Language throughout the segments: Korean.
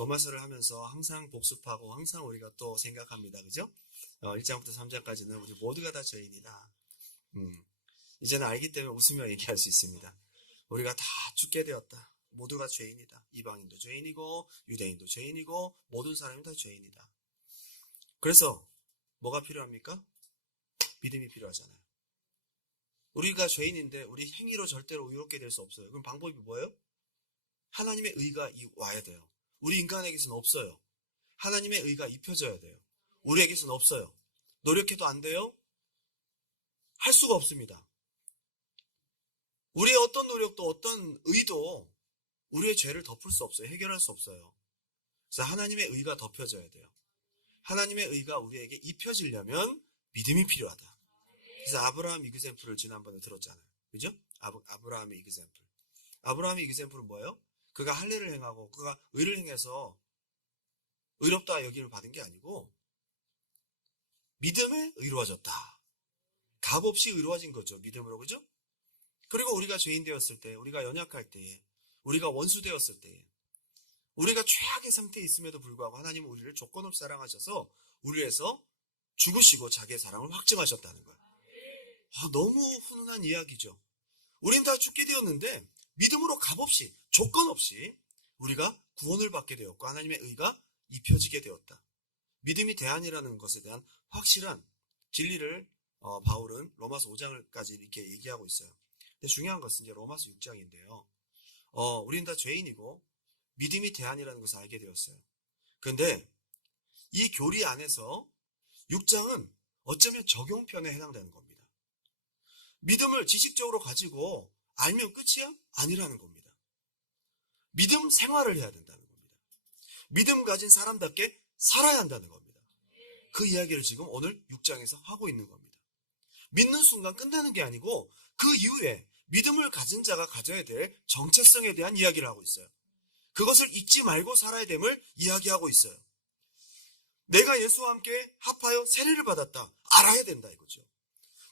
로마서를 하면서 항상 복습하고 항상 우리가 또 생각합니다. 그죠? 1장부터 3장까지는 우리 모두가 다 죄인이다. 이제는 알기 때문에 웃으며 얘기할 수 있습니다. 우리가 다 죽게 되었다. 모두가 죄인이다. 이방인도 죄인이고 유대인도 죄인이고 모든 사람이 다 죄인이다. 그래서 뭐가 필요합니까? 믿음이 필요하잖아요. 우리가 죄인인데 우리 행위로 절대로 의롭게 될 수 없어요. 그럼 방법이 뭐예요? 하나님의 의가 와야 돼요. 우리 인간에게서는 없어요. 하나님의 의가 입혀져야 돼요. 우리에게서는 없어요. 노력해도 안 돼요? 할 수가 없습니다. 우리의 어떤 노력도 어떤 의도 우리의 죄를 덮을 수 없어요. 해결할 수 없어요. 그래서 하나님의 의가 덮여져야 돼요. 하나님의 의가 우리에게 입혀지려면 믿음이 필요하다. 그래서 아브라함 이그샘플을 지난번에 들었잖아요. 그죠? 아브라함의 이그샘플. 아브라함의 이그샘플은 뭐예요? 그가 할례를 행하고 그가 의를 행해서 의롭다 여김을 받은 게 아니고 믿음에 의로워졌다. 값없이 의로워진 거죠. 믿음으로. 그죠? 그리고 우리가 죄인 되었을 때, 우리가 연약할 때에, 우리가 원수 되었을 때에, 우리가 최악의 상태에 있음에도 불구하고 하나님은 우리를 조건 없이 사랑하셔서 우리를 위해서 죽으시고 자기의 사랑을 확증하셨다는 거예요. 너무 훈훈한 이야기죠. 우린 다 죽게 되었는데 믿음으로 값없이, 조건 없이 우리가 구원을 받게 되었고 하나님의 의가 입혀지게 되었다. 믿음이 대안이라는 것에 대한 확실한 진리를 바울은 로마서 5장까지 이렇게 얘기하고 있어요. 근데 중요한 것은 이제 로마서 6장인데요. 우린 다 죄인이고 믿음이 대안이라는 것을 알게 되었어요. 그런데 이 교리 안에서 6장은 어쩌면 적용편에 해당되는 겁니다. 믿음을 지식적으로 가지고 알면 끝이야? 아니라는 겁니다. 믿음 생활을 해야 된다는 겁니다. 믿음 가진 사람답게 살아야 한다는 겁니다. 그 이야기를 지금 오늘 6장에서 하고 있는 겁니다. 믿는 순간 끝나는 게 아니고 그 이후에 믿음을 가진 자가 가져야 될 정체성에 대한 이야기를 하고 있어요. 그것을 잊지 말고 살아야 됨을 이야기하고 있어요. 내가 예수와 함께 합하여 세례를 받았다. 알아야 된다 이거죠.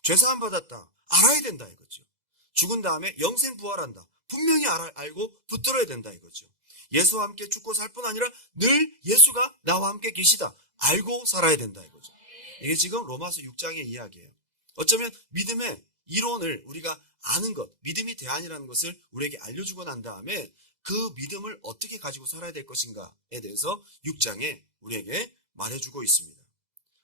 죄사함 받았다. 알아야 된다 이거죠. 죽은 다음에 영생 부활한다. 분명히 알고 붙들어야 된다 이거죠. 예수와 함께 죽고 살 뿐 아니라 늘 예수가 나와 함께 계시다. 알고 살아야 된다 이거죠. 이게 지금 로마서 6장의 이야기예요. 어쩌면 믿음의 이론을 우리가 아는 것, 믿음이 대안이라는 것을 우리에게 알려주고 난 다음에 그 믿음을 어떻게 가지고 살아야 될 것인가에 대해서 6장에 우리에게 말해주고 있습니다.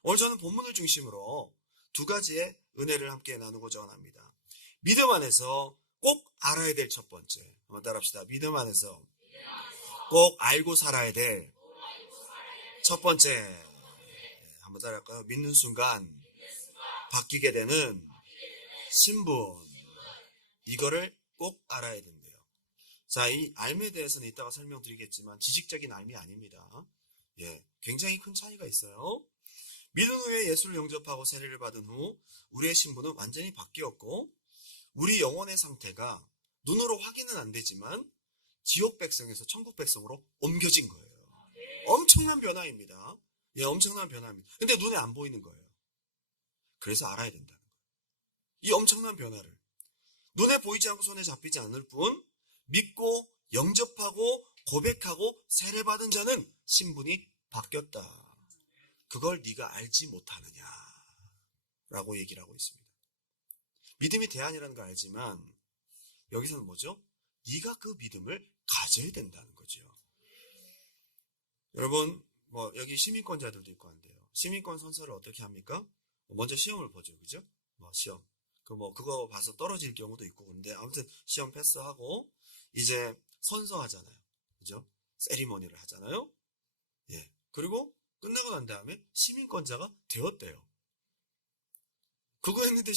오늘 저는 본문을 중심으로 두 가지의 은혜를 함께 나누고자 합니다. 믿음 안에서 꼭 알아야 될 첫 번째, 한번 따라합시다. 믿음 안에서 꼭 알고 살아야 될 첫 번째, 한번 따라할까요? 믿는 순간 바뀌게 되는 신분, 이거를 꼭 알아야 된대요. 자, 이 알에 대해서는 이따가 설명드리겠지만 지식적인 알이 아닙니다. 굉장히 큰 차이가 있어요. 믿은 후에 예수를 영접하고 세례를 받은 후 우리의 신분은 완전히 바뀌었고 우리 영혼의 상태가 눈으로 확인은 안 되지만 지옥 백성에서 천국 백성으로 옮겨진 거예요. 엄청난 변화입니다. 엄청난 변화입니다. 근데 눈에 안 보이는 거예요. 그래서 알아야 된다는 거예요. 이 엄청난 변화를 눈에 보이지 않고 손에 잡히지 않을 뿐 믿고 영접하고 고백하고 세례받은 자는 신분이 바뀌었다. 그걸 네가 알지 못하느냐 라고 얘기를 하고 있습니다. 믿음이 대안이라는 걸 알지만 여기서는 뭐죠? 네가 그 믿음을 가져야 된다는 거죠. 여러분 여기 시민권자들도 있고 한데요. 시민권 선서를 어떻게 합니까? 먼저 시험을 보죠. 그죠? 시험. 그거 봐서 떨어질 경우도 있고 근데 아무튼 시험 패스하고 이제 선서하잖아요. 그죠? 세리머니를 하잖아요. 그리고 끝나고 난 다음에 시민권자가 되었대요. 그거 했는데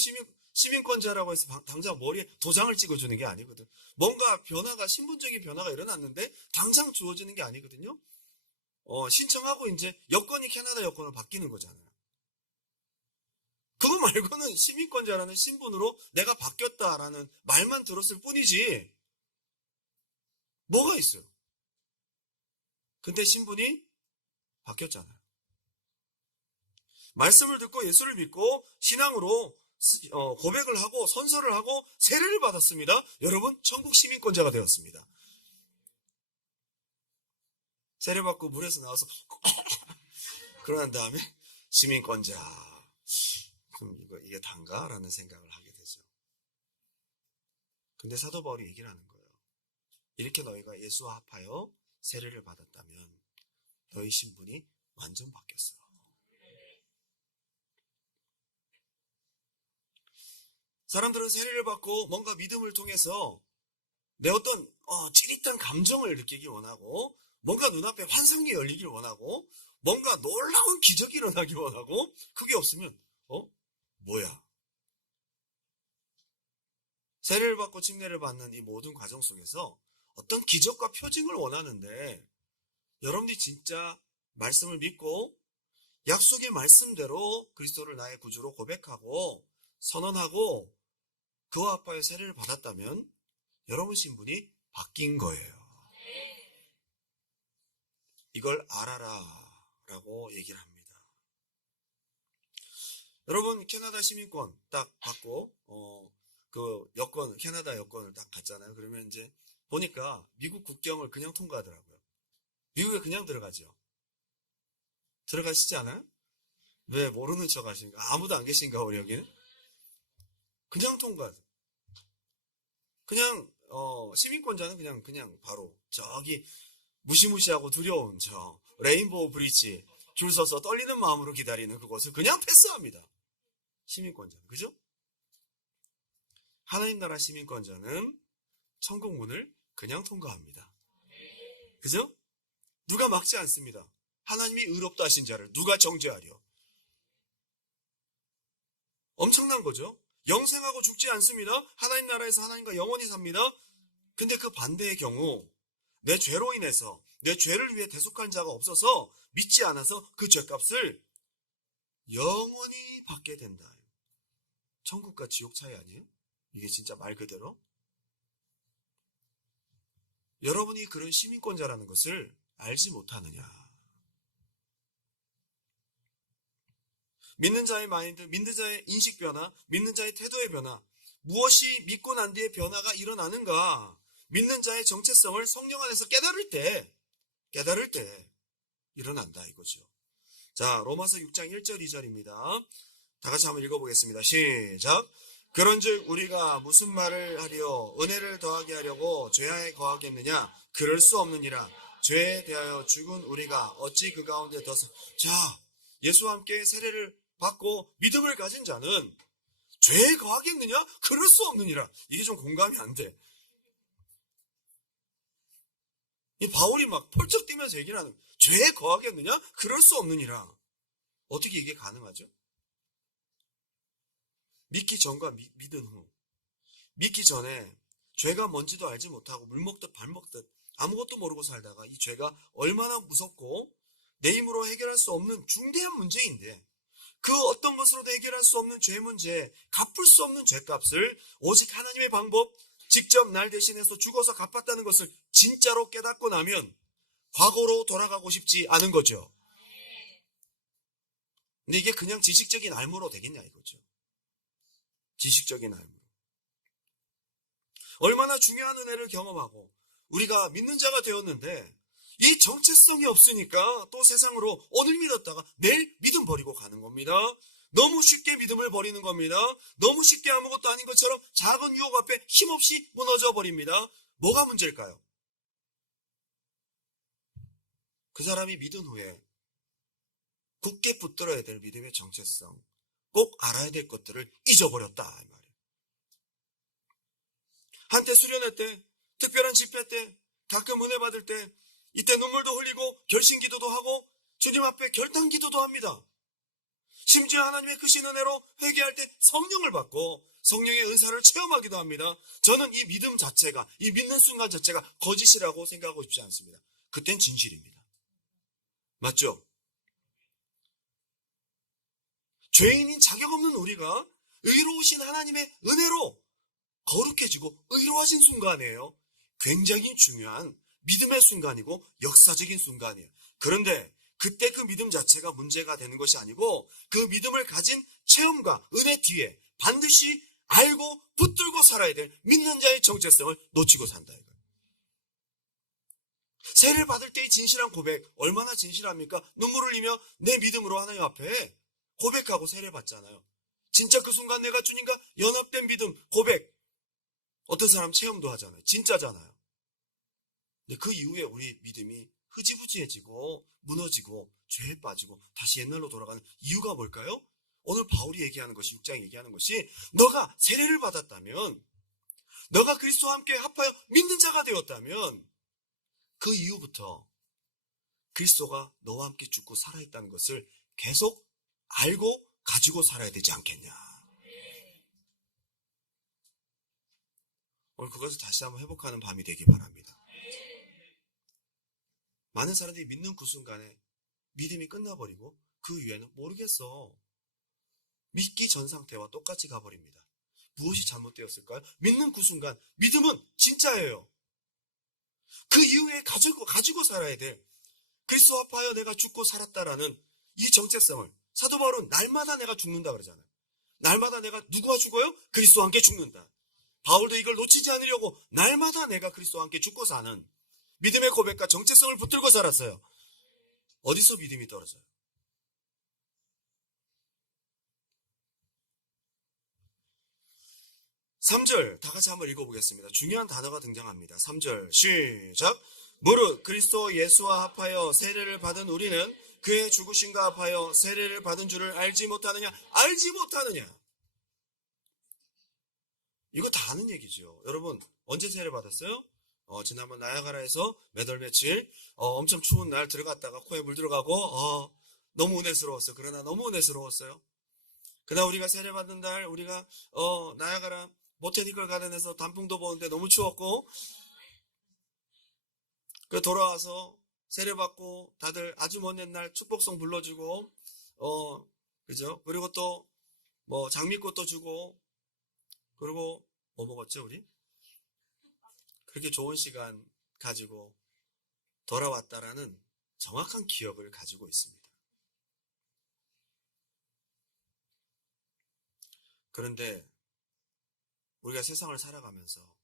시민권자라고 해서 당장 머리에 도장을 찍어주는 게 아니거든. 뭔가 변화가, 신분적인 변화가 일어났는데 당장 주어지는 게 아니거든요. 신청하고 이제 여권이 캐나다 여권으로 바뀌는 거잖아요. 그거 말고는 시민권자라는 신분으로 내가 바뀌었다라는 말만 들었을 뿐이지 뭐가 있어요? 근데 신분이 바뀌었잖아요. 말씀을 듣고 예수를 믿고 신앙으로 고백을 하고 선서를 하고 세례를 받았습니다. 여러분 천국 시민권자가 되었습니다. 세례받고 물에서 나와서 그러난 다음에 시민권자, 그럼 이게 단가? 라는 생각을 하게 되죠. 근데 사도 바울이 얘기를 하는 거예요. 이렇게 너희가 예수와 합하여 세례를 받았다면 너희 신분이 완전 바뀌었어요. 사람들은 세례를 받고 뭔가 믿음을 통해서 내 어떤 찌릿한 감정을 느끼길 원하고, 뭔가 눈앞에 환상이 열리길 원하고, 뭔가 놀라운 기적이 일어나길 원하고, 그게 없으면 뭐야? 세례를 받고 침례를 받는 이 모든 과정 속에서 어떤 기적과 표징을 원하는데, 여러분들이 진짜 말씀을 믿고 약속의 말씀대로 그리스도를 나의 구주로 고백하고 선언하고 그와 합하여 세례를 받았다면 여러분 신분이 바뀐 거예요. 이걸 알아라 라고 얘기를 합니다. 여러분, 캐나다 시민권 딱 받고 그 여권, 캐나다 여권을 딱 갔잖아요. 그러면 이제 보니까 미국 국경을 그냥 통과하더라고요. 미국에 그냥 들어가죠. 들어가시지 않아요? 왜 모르는 척 하시는가? 아무도 안 계신가 우리 여기는? 그냥 통과. 그냥 시민권자는 그냥 바로 저기 무시무시하고 두려운 저 레인보우 브릿지 줄 서서 떨리는 마음으로 기다리는 그곳을 그냥 패스합니다. 시민권자는. 그죠? 하나님 나라 시민권자는 천국 문을 그냥 통과합니다. 그죠? 누가 막지 않습니다. 하나님이 의롭다 하신 자를 누가 정죄하려. 엄청난 거죠. 영생하고 죽지 않습니다. 하나님 나라에서 하나님과 영원히 삽니다. 근데 그 반대의 경우 내 죄로 인해서 내 죄를 위해 대속한 자가 없어서 믿지 않아서 그 죄값을 영원히 받게 된다. 천국과 지옥 차이 아니에요? 이게 진짜 말 그대로? 여러분이 그런 시민권자라는 것을 알지 못하느냐. 믿는 자의 마인드, 믿는 자의 인식 변화, 믿는 자의 태도의 변화, 무엇이 믿고 난 뒤에 변화가 일어나는가? 믿는 자의 정체성을 성령 안에서 깨달을 때 일어난다 이거죠. 자, 로마서 6장 1절 2절입니다. 다 같이 한번 읽어보겠습니다. 시작. 그런즉 우리가 무슨 말을 하려 은혜를 더하게 하려고 죄에 거하겠느냐? 그럴 수 없느니라. 죄에 대하여 죽은 우리가 어찌 그 가운데 자, 예수와 함께 세례를 받고 믿음을 가진 자는 죄에 거하겠느냐? 그럴 수 없느니라. 이게 좀 공감이 안 돼. 이 바울이 막 펄쩍 뛰면서 얘기를 하는, 죄에 거하겠느냐? 그럴 수 없느니라. 어떻게 이게 가능하죠? 믿기 전과 믿은 후. 믿기 전에 죄가 뭔지도 알지 못하고 물 먹듯 발 먹듯 아무것도 모르고 살다가 이 죄가 얼마나 무섭고 내 힘으로 해결할 수 없는 중대한 문제인데, 그 어떤 것으로도 해결할 수 없는 죄 문제, 갚을 수 없는 죄값을 오직 하나님의 방법, 직접 날 대신해서 죽어서 갚았다는 것을 진짜로 깨닫고 나면 과거로 돌아가고 싶지 않은 거죠. 근데 이게 그냥 지식적인 알무로 되겠냐 이거죠. 지식적인 알무. 얼마나 중요한 은혜를 경험하고 우리가 믿는 자가 되었는데 이 정체성이 없으니까 또 세상으로 오늘 믿었다가 내일 믿음 버리고 가는 겁니다. 너무 쉽게 믿음을 버리는 겁니다. 너무 쉽게 아무것도 아닌 것처럼 작은 유혹 앞에 힘없이 무너져 버립니다. 뭐가 문제일까요? 그 사람이 믿은 후에 굳게 붙들어야 될 믿음의 정체성, 꼭 알아야 될 것들을 잊어버렸다 이 말이에요. 한때 수련회 때, 특별한 집회 때, 가끔 은혜 받을 때 이때 눈물도 흘리고 결심기도도 하고 주님 앞에 결단기도도 합니다. 심지어 하나님의 크신 은혜로 회개할 때 성령을 받고 성령의 은사를 체험하기도 합니다. 저는 이 믿음 자체가, 이 믿는 순간 자체가 거짓이라고 생각하고 싶지 않습니다. 그땐 진실입니다. 맞죠? 죄인인 자격 없는 우리가 의로우신 하나님의 은혜로 거룩해지고 의로워진 순간이에요. 굉장히 중요한 믿음의 순간이고 역사적인 순간이에요. 그런데 그때 그 믿음 자체가 문제가 되는 것이 아니고 그 믿음을 가진 체험과 은혜 뒤에 반드시 알고 붙들고 살아야 될 믿는 자의 정체성을 놓치고 산다 이거예요. 세례를 받을 때의 진실한 고백, 얼마나 진실합니까? 눈물을 흘리며 내 믿음으로 하나님 앞에 고백하고 세례 받잖아요. 진짜 그 순간 내가 주님과 연합된 믿음, 고백. 어떤 사람 체험도 하잖아요. 진짜잖아요. 근데 그 이후에 우리 믿음이 흐지부지해지고 무너지고 죄에 빠지고 다시 옛날로 돌아가는 이유가 뭘까요? 오늘 바울이 얘기하는 것이, 6장이 얘기하는 것이, 너가 세례를 받았다면, 너가 그리스도와 함께 합하여 믿는 자가 되었다면 그 이후부터 그리스도가 너와 함께 죽고 살아있다는 것을 계속 알고 가지고 살아야 되지 않겠냐. 오늘 그것을 다시 한번 회복하는 밤이 되기 바랍니다. 많은 사람들이 믿는 그 순간에 믿음이 끝나버리고 그 이후에는 모르겠어. 믿기 전 상태와 똑같이 가버립니다. 무엇이 잘못되었을까요? 믿는 그 순간 믿음은 진짜예요. 그 이후에 가지고 살아야 돼. 그리스도 합하여 내가 죽고 살았다라는 이 정체성을, 사도 바울은 날마다 내가 죽는다 그러잖아요. 날마다 내가 누구와 죽어요? 그리스도와 함께 죽는다. 바울도 이걸 놓치지 않으려고 날마다 내가 그리스도와 함께 죽고 사는 믿음의 고백과 정체성을 붙들고 살았어요. 어디서 믿음이 떨어져요? 3절 다 같이 한번 읽어보겠습니다. 중요한 단어가 등장합니다. 3절 시작. 무릇 그리스도 예수와 합하여 세례를 받은 우리는 그의 죽으심과 합하여 세례를 받은 줄을 알지 못하느냐? 알지 못하느냐? 이거 다 아는 얘기죠. 여러분 언제 세례 받았어요? 지난번 나야가라에서 몇 월 며칠 엄청 추운 날 들어갔다가 코에 물 들어가고 너무 은혜스러웠어요. 그러나 너무 은혜스러웠어요. 그러나 우리가 세례 받는 날 우리가 나야가라 모테니컬 가든에서 단풍도 보는데 너무 추웠고, 그 돌아와서 세례 받고 다들 아주 먼 옛날 축복송 불러주고, 그죠? 그리고 또 뭐 장미꽃도 주고, 그리고 뭐 먹었죠 우리? 그렇게 좋은 시간 가지고 돌아왔다라는 정확한 기억을 가지고 있습니다. 그런데 우리가 세상을 살아가면서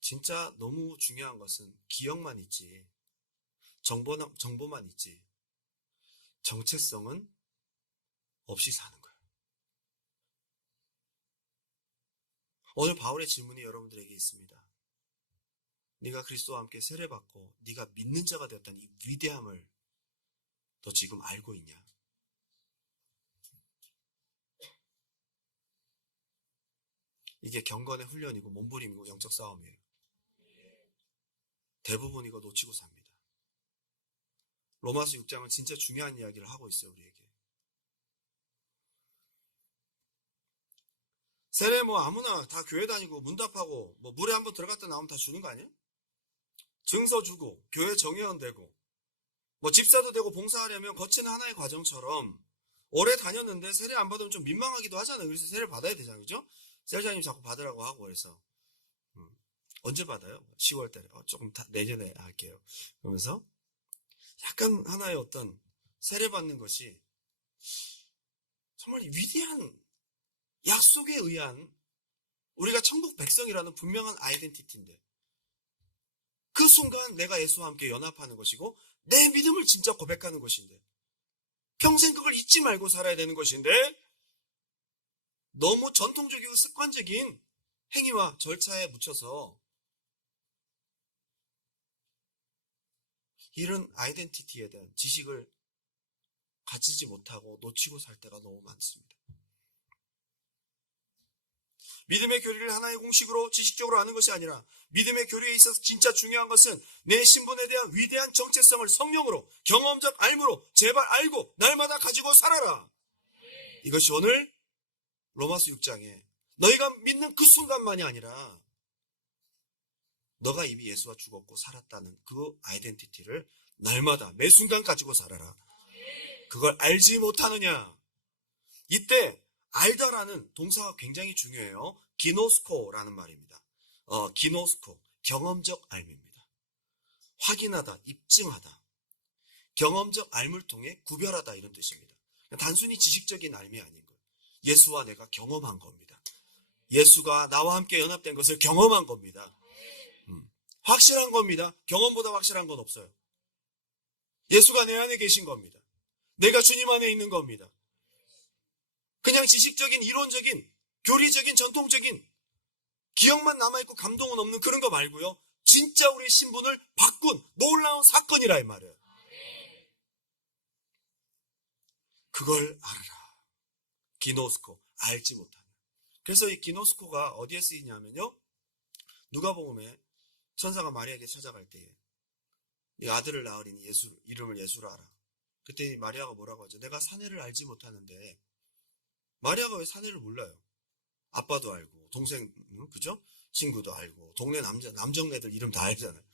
진짜 너무 중요한 것은 기억만 있지, 정보만 있지, 정체성은 없이 사는 거예요. 오늘 바울의 질문이 여러분들에게 있습니다. 네가 그리스도와 함께 세례받고 네가 믿는 자가 되었다는 이 위대함을 너 지금 알고 있냐? 이게 경건의 훈련이고 몸부림이고 영적 싸움이에요. 대부분 이거 놓치고 삽니다. 로마서 6장은 진짜 중요한 이야기를 하고 있어요, 우리에게. 세례 뭐 아무나 다 교회 다니고 문답하고 뭐 물에 한번 들어갔다 나오면 다 주는 거 아니에요? 증서 주고 교회 정회원 되고 뭐 집사도 되고 봉사하려면 거치는 하나의 과정처럼 오래 다녔는데 세례 안 받으면 좀 민망하기도 하잖아요. 그래서 세례 받아야 되잖아요. 그죠? 셀자님 자꾸 받으라고 하고 그래서 언제 받아요? 10월 달에. 조금 내년에 할게요. 그러면서 약간 하나의 어떤 세례 받는 것이 정말 위대한 약속에 의한 우리가 천국 백성이라는 분명한 아이덴티티인데 그 순간 내가 예수와 함께 연합하는 것이고 내 믿음을 진짜 고백하는 것인데 평생 그걸 잊지 말고 살아야 되는 것인데 너무 전통적이고 습관적인 행위와 절차에 묻혀서 이런 아이덴티티에 대한 지식을 가지지 못하고 놓치고 살 때가 너무 많습니다. 믿음의 교리를 하나의 공식으로 지식적으로 아는 것이 아니라 믿음의 교리에 있어서 진짜 중요한 것은 내 신분에 대한 위대한 정체성을 성령으로 경험적 알므로 제발 알고 날마다 가지고 살아라. 이것이 오늘 로마서 6장에 너희가 믿는 그 순간만이 아니라 너가 이미 예수와 죽었고 살았다는 그 아이덴티티를 날마다 매 순간 가지고 살아라. 그걸 알지 못하느냐? 이때 알다라는 동사가 굉장히 중요해요. 기노스코라는 말입니다. 기노스코, 경험적 알입니다. 확인하다, 입증하다. 경험적 알을 통해 구별하다 이런 뜻입니다. 단순히 지식적인 알이 아닌 거예요. 예수와 내가 경험한 겁니다. 예수가 나와 함께 연합된 것을 경험한 겁니다. 확실한 겁니다. 경험보다 확실한 건 없어요. 예수가 내 안에 계신 겁니다. 내가 주님 안에 있는 겁니다. 그냥 지식적인, 이론적인, 교리적인, 전통적인 기억만 남아있고 감동은 없는 그런 거 말고요. 진짜 우리의 신분을 바꾼 놀라운 사건이라 이 말이에요. 그걸 알아라. 기노스코, 알지 못하는. 그래서 이 기노스코가 어디에 쓰이냐면요. 누가복음에 천사가 마리아에게 찾아갈 때에 이 아들을 낳으리니 이름을 예수라 하라. 그때 마리아가 뭐라고 하죠? 내가 사내를 알지 못하는데. 마리아가 왜 사내를 몰라요? 아빠도 알고 동생, 그죠? 친구도 알고 동네 남정네들 이름 다 알잖아요.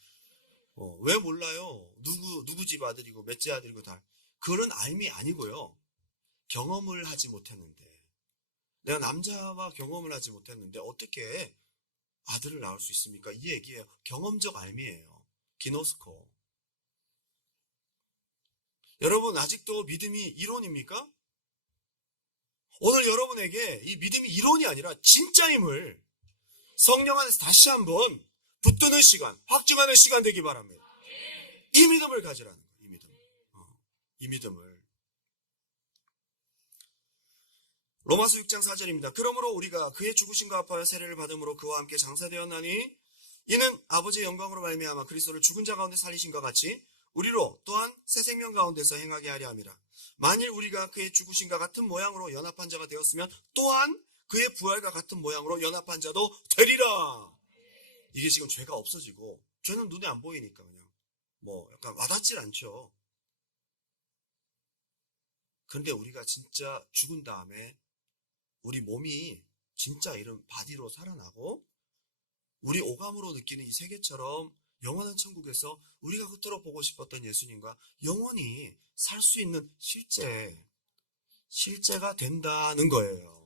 왜 몰라요? 누구 집 아들이고 몇째 아들이고 다. 그런 알미 아니고요. 경험을 하지 못했는데, 내가 남자와 경험을 하지 못했는데 어떻게 아들을 낳을 수 있습니까? 이 얘기예요. 경험적 알미예요. 기노스코. 여러분, 아직도 믿음이 이론입니까? 오늘 여러분에게 이 믿음이 이론이 아니라 진짜임을 성령 안에서 다시 한번 붙드는 시간, 확증하는 시간 되기 바랍니다. 이 믿음을 가지라는 거예요. 이 믿음. 이 믿음을. 로마서 6장 4절입니다. 그러므로 우리가 그의 죽으심과 합하여 세례를 받음으로 그와 함께 장사되었나니 이는 아버지의 영광으로 말미암아 그리스도를 죽은 자 가운데 살리신과 같이 우리로 또한 새 생명 가운데서 행하게 하려 함이라. 만일 우리가 그의 죽으심과 같은 모양으로 연합한 자가 되었으면 또한 그의 부활과 같은 모양으로 연합한 자도 되리라. 이게 지금 죄가 없어지고, 죄는 눈에 안 보이니까 그냥 약간 와닿질 않죠. 그런데 우리가 진짜 죽은 다음에 우리 몸이 진짜 이런 바디로 살아나고 우리 오감으로 느끼는 이 세계처럼 영원한 천국에서 우리가 그토록 보고 싶었던 예수님과 영원히 살 수 있는 실제가 된다는 거예요.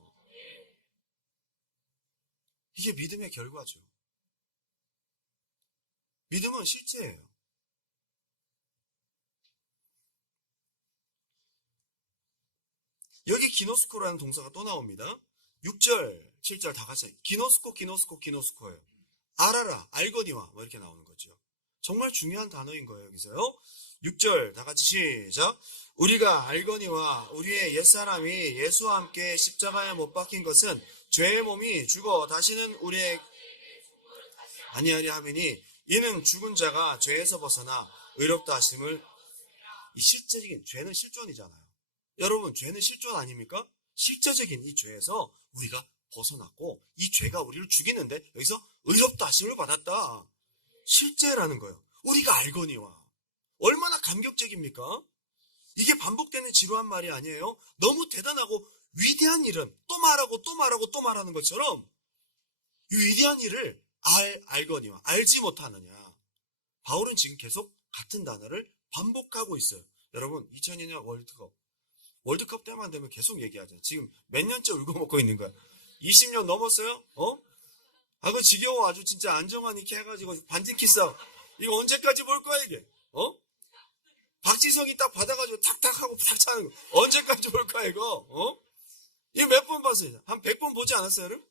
이게 믿음의 결과죠. 믿음은 실제예요. 여기 기노스코라는 동사가 또 나옵니다. 6절, 7절 다 같이 기노스코예요. 알아라, 알거니와 이렇게 나오는 거죠. 정말 중요한 단어인 거예요. 여기서요. 6절 다 같이 시작. 우리가 알거니와 우리의 옛사람이 예수와 함께 십자가에 못 박힌 것은 죄의 몸이 죽어 다시는 우리의 아니하리 하매니 이는 죽은 자가 죄에서 벗어나 의롭다 하심을. 이 실제적인 죄는 실존이잖아요. 여러분, 죄는 실존 아닙니까? 실제적인 이 죄에서 우리가 벗어났고 이 죄가 우리를 죽이는데 여기서 의롭다 하심을 받았다. 실제라는 거예요. 우리가 알거니와. 얼마나 감격적입니까? 이게 반복되는 지루한 말이 아니에요. 너무 대단하고 위대한 일은 또 말하고 또 말하고 또 말하는 것처럼 이 위대한 일을 알거니와 알지 못하느냐. 바울은 지금 계속 같은 단어를 반복하고 있어요. 여러분, 2002년 월드컵 때만 되면 계속 얘기하잖아요. 지금 몇 년째 울고 먹고 있는 거야. 20년 넘었어요? 그 지겨워. 아주 진짜 안정환 이렇게 해가지고 반진키싸. 이거 언제까지 볼 거야 이게? 박지성이 딱 받아가지고 탁탁 하고 탁 차는 거. 언제까지 볼 거야 이거? 이거 몇 번 봤어요? 한 100번 보지 않았어요? 여러분?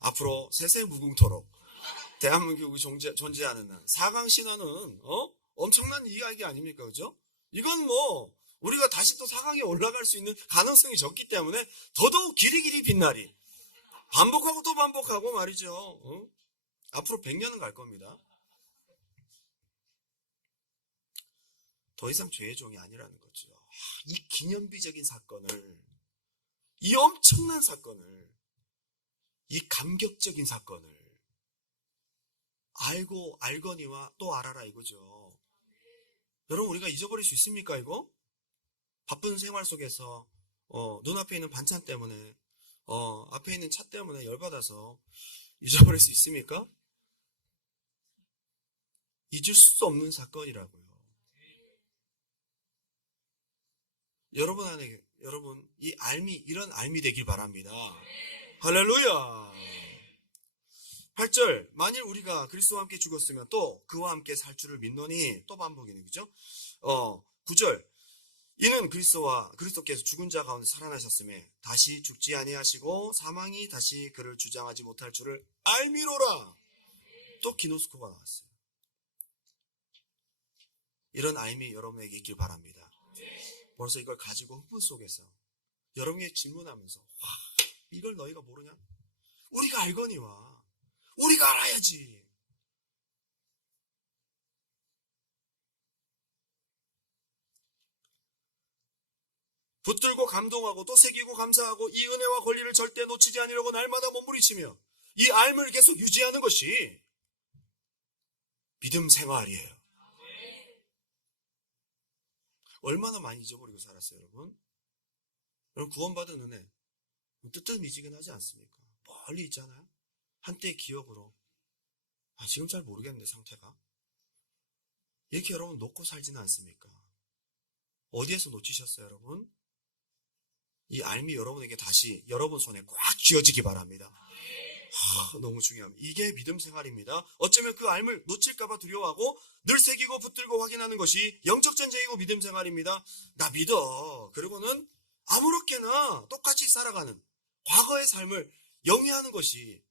앞으로 세세무궁토록 대한민국이 존재하는 날 4강 신화는 엄청난 이야기 아닙니까? 그죠? 이건 우리가 다시 또 4강에 올라갈 수 있는 가능성이 적기 때문에 더더욱 길이 빛나리. 반복하고 또 반복하고 말이죠. 앞으로 100년은 갈 겁니다. 더 이상 죄의 종이 아니라는 거죠. 이 기념비적인 사건을, 이 엄청난 사건을, 이 감격적인 사건을 알거니와 또 알아라 이거죠. 여러분, 우리가 잊어버릴 수 있습니까 이거? 바쁜 생활 속에서 눈앞에 있는 반찬 때문에 앞에 있는 차 때문에 열받아서 잊어버릴 수 있습니까? 잊을 수 없는 사건이라고요. 여러분 이런 알미 되길 바랍니다. 할렐루야. 8절, 만일 우리가 그리스도와 함께 죽었으면 또 그와 함께 살 줄을 믿노니, 또 반복이네, 그죠? 9절, 이는 그리스도께서 죽은 자 가운데 살아나셨음에 다시 죽지 아니하시고 사망이 다시 그를 주장하지 못할 줄을 알미로라. 또 기노스코가 나왔어요. 이런 알미 여러분에게 있길 바랍니다. 벌써 이걸 가지고 흥분 속에서 여러분에게 질문하면서 와, 이걸 너희가 모르냐? 우리가 알거니와 우리가 알아야지. 붙들고 감동하고 또 새기고 감사하고 이 은혜와 권리를 절대 놓치지 않으려고 날마다 몸부리치며 이 알을 계속 유지하는 것이 믿음 생활이에요. 얼마나 많이 잊어버리고 살았어요, 여러분? 여러분 구원받은 은혜 뜨뜻미지근하지 않습니까? 멀리 있잖아요. 한때의 기억으로 지금 잘 모르겠는데 상태가 이렇게 여러분 놓고 살지는 않습니까? 어디에서 놓치셨어요, 여러분? 이 알미 여러분에게 다시 여러분 손에 꽉 쥐어지기 바랍니다. 너무 중요합니다. 이게 믿음 생활입니다. 어쩌면 그 알을 놓칠까봐 두려워하고 늘 새기고 붙들고 확인하는 것이 영적 전쟁이고 믿음 생활입니다. 나 믿어. 그리고는 아무렇게나 똑같이 살아가는 과거의 삶을 영위하는 것이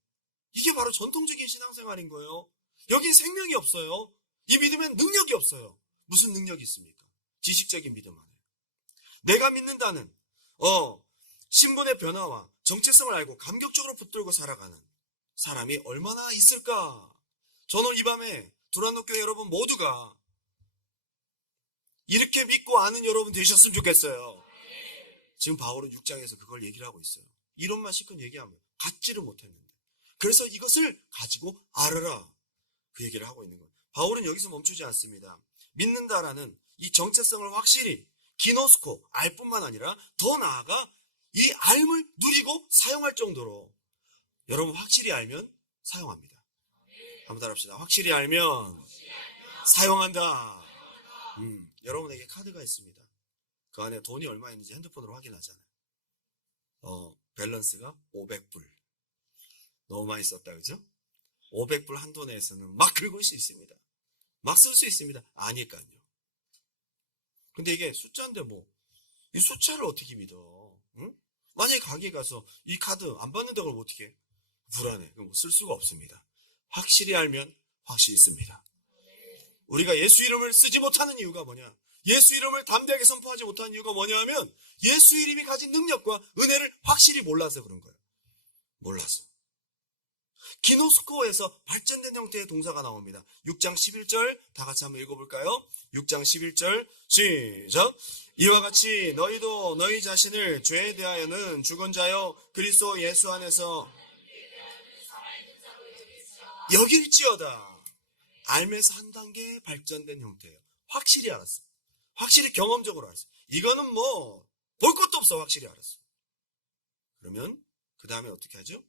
이게 바로 전통적인 신앙생활인 거예요. 여기에 생명이 없어요. 이 믿음엔 능력이 없어요. 무슨 능력이 있습니까? 지식적인 믿음 안에. 내가 믿는다는 신분의 변화와 정체성을 알고 감격적으로 붙들고 살아가는 사람이 얼마나 있을까? 저는 이 밤에 두란노교회 여러분 모두가 이렇게 믿고 아는 여러분 되셨으면 좋겠어요. 지금 바울은 6장에서 그걸 얘기를 하고 있어요. 이론만 실컷 얘기하면 갖지를 못했는데 그래서 이것을 가지고 알아라 그 얘기를 하고 있는 거예요. 바울은 여기서 멈추지 않습니다. 믿는다라는 이 정체성을 확실히 기노스코 알 뿐만 아니라 더 나아가 이 알을 누리고 사용할 정도로 여러분 확실히 알면 사용합니다. 한번 따라합시다. 확실히 알면 사용한다. 여러분에게 카드가 있습니다. 그 안에 돈이 얼마 있는지 핸드폰으로 확인하잖아요. 밸런스가 500불. 너무 많이 썼다, 그죠? 500불 한도 내에서는 막 긁을 수 있습니다. 막 쓸 수 있습니다. 아니까요. 근데 이게 숫자인데 이 숫자를 어떻게 믿어? 응? 만약에 가게에 가서 이 카드 안 받는다 그러면 어떻게 해? 불안해. 그럼 쓸 수가 없습니다. 확실히 알면 확실히 씁니다. 우리가 예수 이름을 쓰지 못하는 이유가 뭐냐? 예수 이름을 담대하게 선포하지 못하는 이유가 뭐냐 하면 예수 이름이 가진 능력과 은혜를 확실히 몰라서 그런 거예요. 몰라서. 기노스코에서 발전된 형태의 동사가 나옵니다. 6장 11절 다 같이 한번 읽어볼까요? 6장 11절 시작. 이와 같이 너희도 너희 자신을 죄에 대하여는 죽은 자여 그리스도 예수 안에서 여길지어다. 알면서 한 단계 발전된 형태예요. 확실히 알았어. 확실히 경험적으로 알았어. 이거는 볼 것도 없어. 확실히 알았어. 그러면 그 다음에 어떻게 하죠?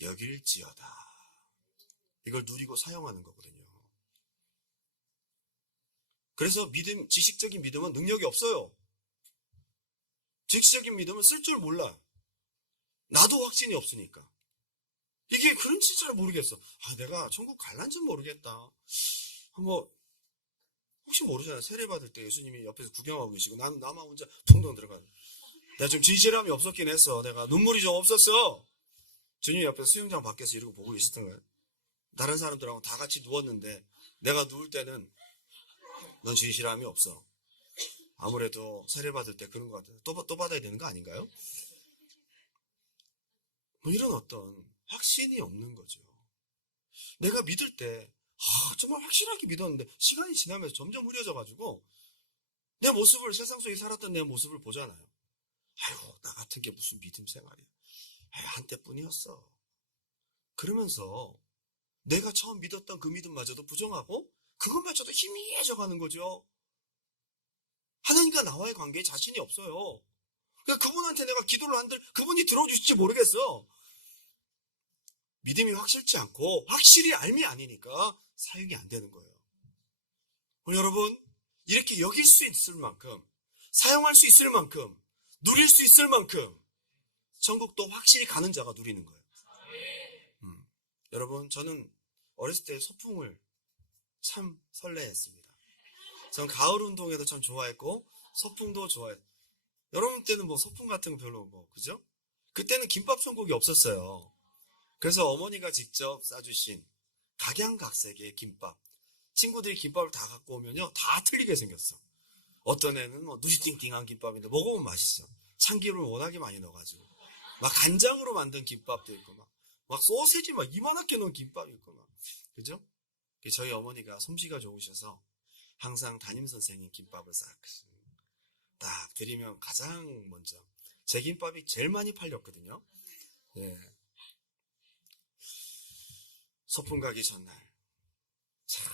여길지어다. 이걸 누리고 사용하는 거거든요. 그래서 지식적인 믿음은 능력이 없어요. 지식적인 믿음은 쓸 줄 몰라. 나도 확신이 없으니까. 이게 그런지 잘 모르겠어. 내가 천국 갈란지 모르겠다. 혹시 모르잖아요. 세례받을 때 예수님이 옆에서 구경하고 계시고 나만 혼자 통통 들어가요. 내가 좀 진실함이 없었긴 했어. 내가 눈물이 좀 없었어. 주님 옆에서 수영장 밖에서 이러고 보고 있었던 거예요. 다른 사람들하고 다 같이 누웠는데 내가 누울 때는 넌 진실함이 없어. 아무래도 세례받을 때 그런 것 같아요. 또 받아야 되는 거 아닌가요? 이런 어떤 확신이 없는 거죠. 내가 믿을 때 정말 확실하게 믿었는데 시간이 지나면서 점점 흐려져가지고 내 모습을 세상 속에 살았던 내 모습을 보잖아요. 나 같은 게 무슨 믿음 생활이야. 한때뿐이었어. 그러면서 내가 처음 믿었던 그 믿음마저도 부정하고 그것마저도 희미해져가는 거죠. 하나님과 나와의 관계에 자신이 없어요. 그러니까 그분한테 내가 기도를 한들 그분이 들어주실지 모르겠어. 믿음이 확실치 않고 확실히 알미 아니니까 사용이 안 되는 거예요. 여러분 이렇게 여길 수 있을 만큼 사용할 수 있을 만큼 누릴 수 있을 만큼 천국도 확실히 가는 자가 누리는 거예요. 여러분 저는 어렸을 때 소풍을 참 설레했습니다. 전 가을 운동회도 참 좋아했고 소풍도 좋아했어요. 여러분 때는 소풍 같은 거 별로 그죠? 그때는 김밥 천국이 없었어요. 그래서 어머니가 직접 싸주신 각양각색의 김밥 친구들이 김밥을 다 갖고 오면요, 다 틀리게 생겼어. 어떤 애는 뭐 누리띵띵한 김밥인데 먹으면 맛있어. 참기름을 워낙에 많이 넣어가지고. 막 간장으로 만든 김밥도 있고, 막 소세지 막 이만하게 넣은 김밥이 있고, 막. 그죠? 저희 어머니가 솜씨가 좋으셔서 항상 담임선생님 김밥을 딱 드리면 가장 먼저. 제 김밥이 제일 많이 팔렸거든요. 예. 소풍 가기 전날. 자,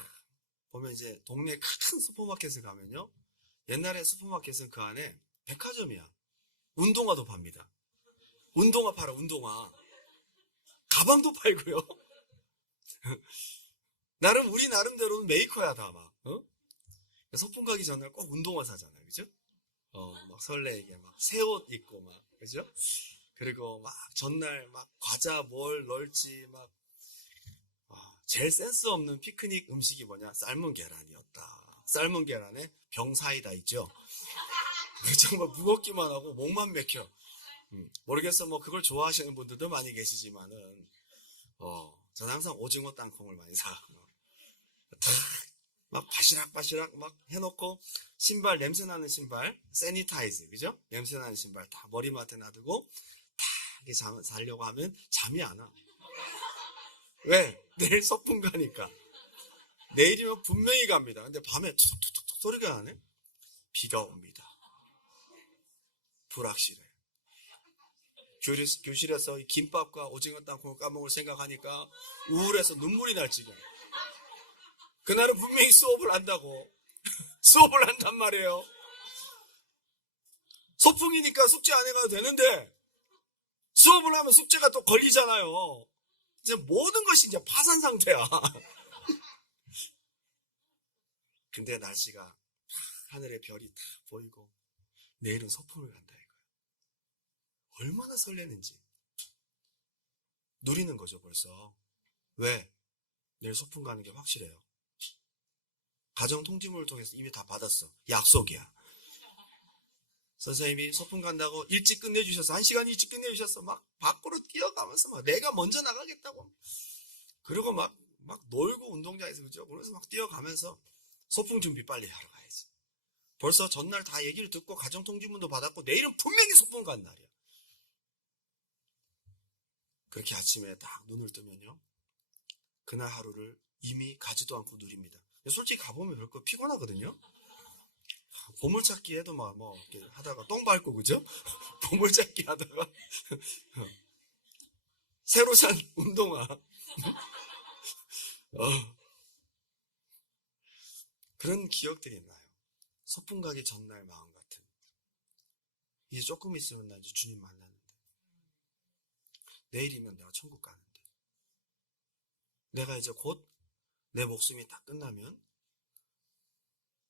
보면 이제 동네 큰 슈퍼마켓에 가면요. 옛날에 슈퍼마켓은 그 안에 백화점이야. 운동화도 팝니다. 운동화 팔아, 운동화. 가방도 팔고요. 우리 나름대로는 메이커야, 다 막. 소풍 가기 전날 꼭 운동화 사잖아요. 그죠? 막 설레게 막 새 옷 입고 막, 그죠? 그리고 막 전날 막 과자 뭘 넣을지 막, 제일 센스 없는 피크닉 음식이 뭐냐? 삶은 계란이었다. 삶은 계란에 병사이다 있죠? 정말 무겁기만 하고 목만 맥혀. 모르겠어. 뭐 그걸 좋아하시는 분들도 많이 계시지만은, 저는 항상 오징어 땅콩을 많이 사. 막 바시락바시락 막 해놓고, 신발, 냄새나는 신발, 세니타이즈, 그죠? 냄새나는 신발 다 머리맡에 놔두고, 다 이렇게 자려고 하면 잠이 안 와. 왜? 내일 소풍 가니까. 내일이면 분명히 갑니다. 근데 밤에 툭툭툭툭 소리가 나네? 비가 옵니다. 불확실해. 교실에서 이 김밥과 오징어 땅콩을 까먹을 생각하니까 우울해서 눈물이 날 지경. 그날은 분명히 수업을 한다고. 수업을 한단 말이에요. 소풍이니까 숙제 안 해가도 되는데 수업을 하면 숙제가 또 걸리잖아요. 이제 모든 것이 이제 파산 상태야. 근데 날씨가 하늘에 별이 다 보이고 내일은 소풍을 간다 이거야. 얼마나 설레는지. 누리는 거죠 벌써. 왜? 내일 소풍 가는 게 확실해요. 가정 통지문을 통해서 이미 다 받았어. 약속이야. 선생님이 소풍 간다고 일찍 끝내주셔서 1시간 일찍 끝내주셔서 막 밖으로 뛰어가면서 막 내가 먼저 나가겠다고. 그리고 막 놀고 운동장에서 그죠? 그래서 막 뛰어가면서 소풍 준비 빨리 하러 가야지. 벌써 전날 다 얘기를 듣고 가정 통지문도 받았고 내일은 분명히 소풍 간 날이야. 그렇게 아침에 딱 눈을 뜨면요. 그날 하루를 이미 가지도 않고 누립니다. 솔직히 가보면 별거 피곤하거든요. 보물찾기 해도 이렇게 하다가 똥 밟고 그죠? 보물찾기 하다가 새로 산 운동화 그런 기억들이 나요. 소풍 가기 전날 마음 같은. 이제 조금 있으면 나 이제 주님 만나는데 내일이면 내가 천국 가는데 내가 이제 곧 내 목숨이 다 끝나면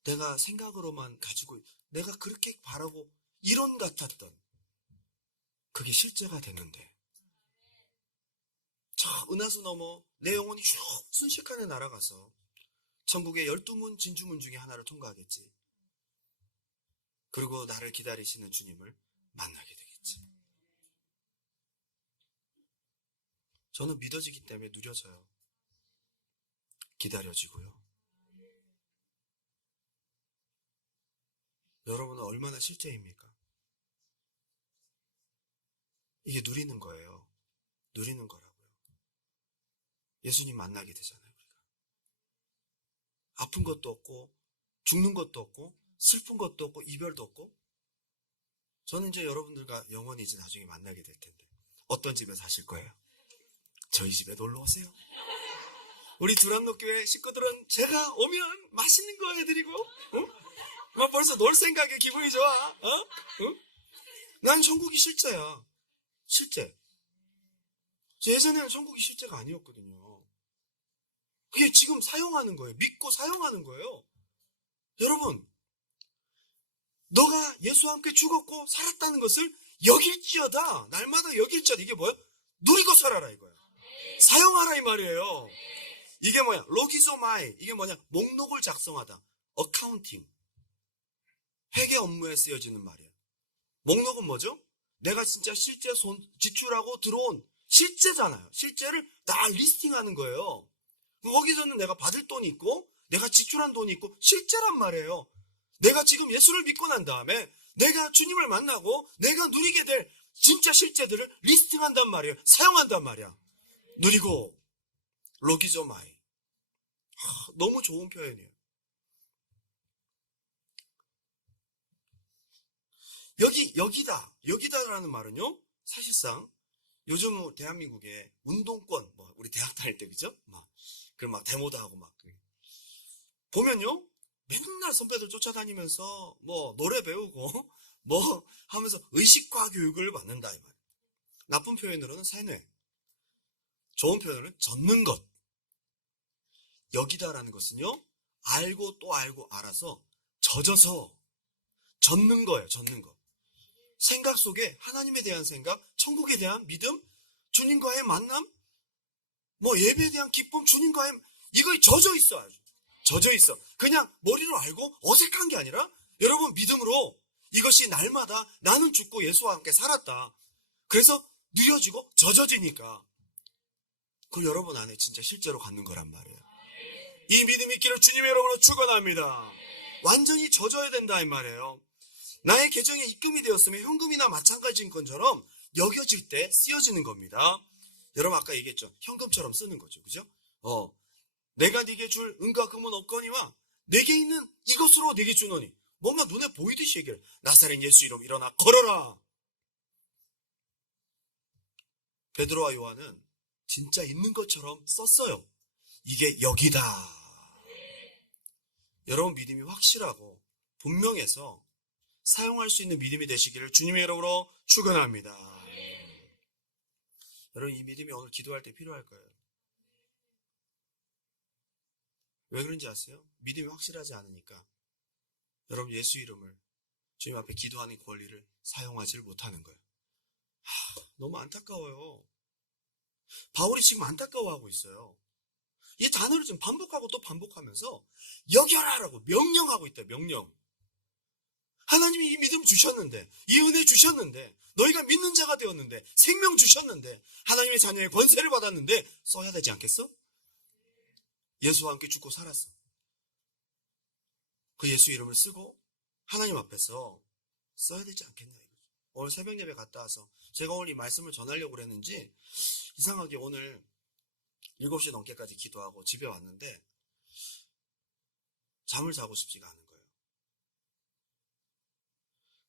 내가 생각으로만 가지고 내가 그렇게 바라고 이론 같았던 그게 실제가 되는데 저 은하수 넘어 내 영혼이 쭉 순식간에 날아가서 천국의 12문 진주문 중에 하나를 통과하겠지. 그리고 나를 기다리시는 주님을 만나게 되겠지. 저는 믿어지기 때문에 누려져요. 기다려지고요. 여러분은 얼마나 실제입니까? 이게 누리는 거예요. 누리는 거라고요. 예수님 만나게 되잖아요. 우리가. 아픈 것도 없고 죽는 것도 없고 슬픈 것도 없고 이별도 없고 저는 이제 여러분들과 영원히 이제 나중에 만나게 될 텐데 어떤 집에 사실 거예요? 저희 집에 놀러 오세요. 우리 두랑로교회 식구들은 제가 오면 맛있는 거 해드리고 막 벌써 놀 생각에 기분이 좋아. 난 천국이 실제야. 실제. 예전에는 천국이 실제가 아니었거든요. 그게 지금 사용하는 거예요. 믿고 사용하는 거예요. 여러분, 너가 예수와 함께 죽었고 살았다는 것을 여길지어다. 날마다 여길지어다. 이게 뭐야? 누리고 살아라 이거야. 사용하라 이 말이에요. 이게 뭐야? 로기소마이. 이게 뭐냐? 목록을 작성하다. 어카운팅. 회계 업무에 쓰여지는 말이에요. 목록은 뭐죠? 내가 진짜 실제 지출하고 들어온 실제잖아요. 실제를 다 리스팅하는 거예요. 거기서는 내가 받을 돈이 있고 내가 지출한 돈이 있고 실제란 말이에요. 내가 지금 예수를 믿고 난 다음에 내가 주님을 만나고 내가 누리게 될 진짜 실제들을 리스팅한단 말이에요. 사용한단 말이야. 누리고 로기조마이. 너무 좋은 표현이에요. 여기다라는 말은요, 사실상 요즘 대한민국의 운동권, 우리 대학 다닐 때, 그죠? 막 데모도 하고 보면요, 맨날 선배들 쫓아다니면서 노래 배우고 하면서 의식화 교육을 받는다 이 말. 나쁜 표현으로는 세뇌, 좋은 표현으로는 젖는 것. 여기다라는 것은요, 알고 또 알고 알아서 젖어서 젖는 거예요. 젖는 거. 생각 속에 하나님에 대한 생각, 천국에 대한 믿음, 주님과의 만남, 예배에 대한 기쁨, 주님과의 이거에 젖어 있어. 아주 젖어 있어. 그냥 머리로 알고 어색한 게 아니라 여러분 믿음으로 이것이 날마다 나는 죽고 예수와 함께 살았다. 그래서 누려지고 젖어지니까 그 여러분 안에 진짜 실제로 갖는 거란 말이에요. 이 믿음 있기를 주님의 이름으로 축원합니다. 완전히 젖어야 된다 이 말이에요. 나의 계정에 입금이 되었으면 현금이나 마찬가지인 것처럼 여겨질 때 쓰여지는 겁니다. 여러분 아까 얘기했죠. 현금처럼 쓰는 거죠. 그죠? 내가 네게 줄 은과 금은 없거니와 내게 있는 이것으로 내게 주노니. 뭔가 눈에 보이듯이 얘기를. 나사렛 예수 이름 일어나 걸어라. 베드로와 요한은 진짜 있는 것처럼 썼어요. 이게 여기다. 여러분 믿음이 확실하고 분명해서 사용할 수 있는 믿음이 되시기를 주님의 이름으로 축원합니다. 여러분 이 믿음이 오늘 기도할 때 필요할 거예요. 왜 그런지 아세요? 믿음이 확실하지 않으니까 여러분 예수 이름을 주님 앞에 기도하는 권리를 사용하지 못하는 거예요. 너무 안타까워요. 바울이 지금 안타까워하고 있어요. 이 단어를 좀 반복하고 또 반복하면서 여겨라라고 명령하고 있다. 명령. 하나님이 이 믿음 주셨는데, 이 은혜 주셨는데, 너희가 믿는 자가 되었는데, 생명 주셨는데, 하나님의 자녀의 권세를 받았는데 써야 되지 않겠어? 예수와 함께 죽고 살았어. 그 예수 이름을 쓰고 하나님 앞에서 써야 되지 않겠냐 이거죠. 오늘 새벽 예배 갔다 와서 제가 오늘 이 말씀을 전하려고 그랬는지 이상하게 오늘 7시 넘게까지 기도하고 집에 왔는데 잠을 자고 싶지가 않은 거예요.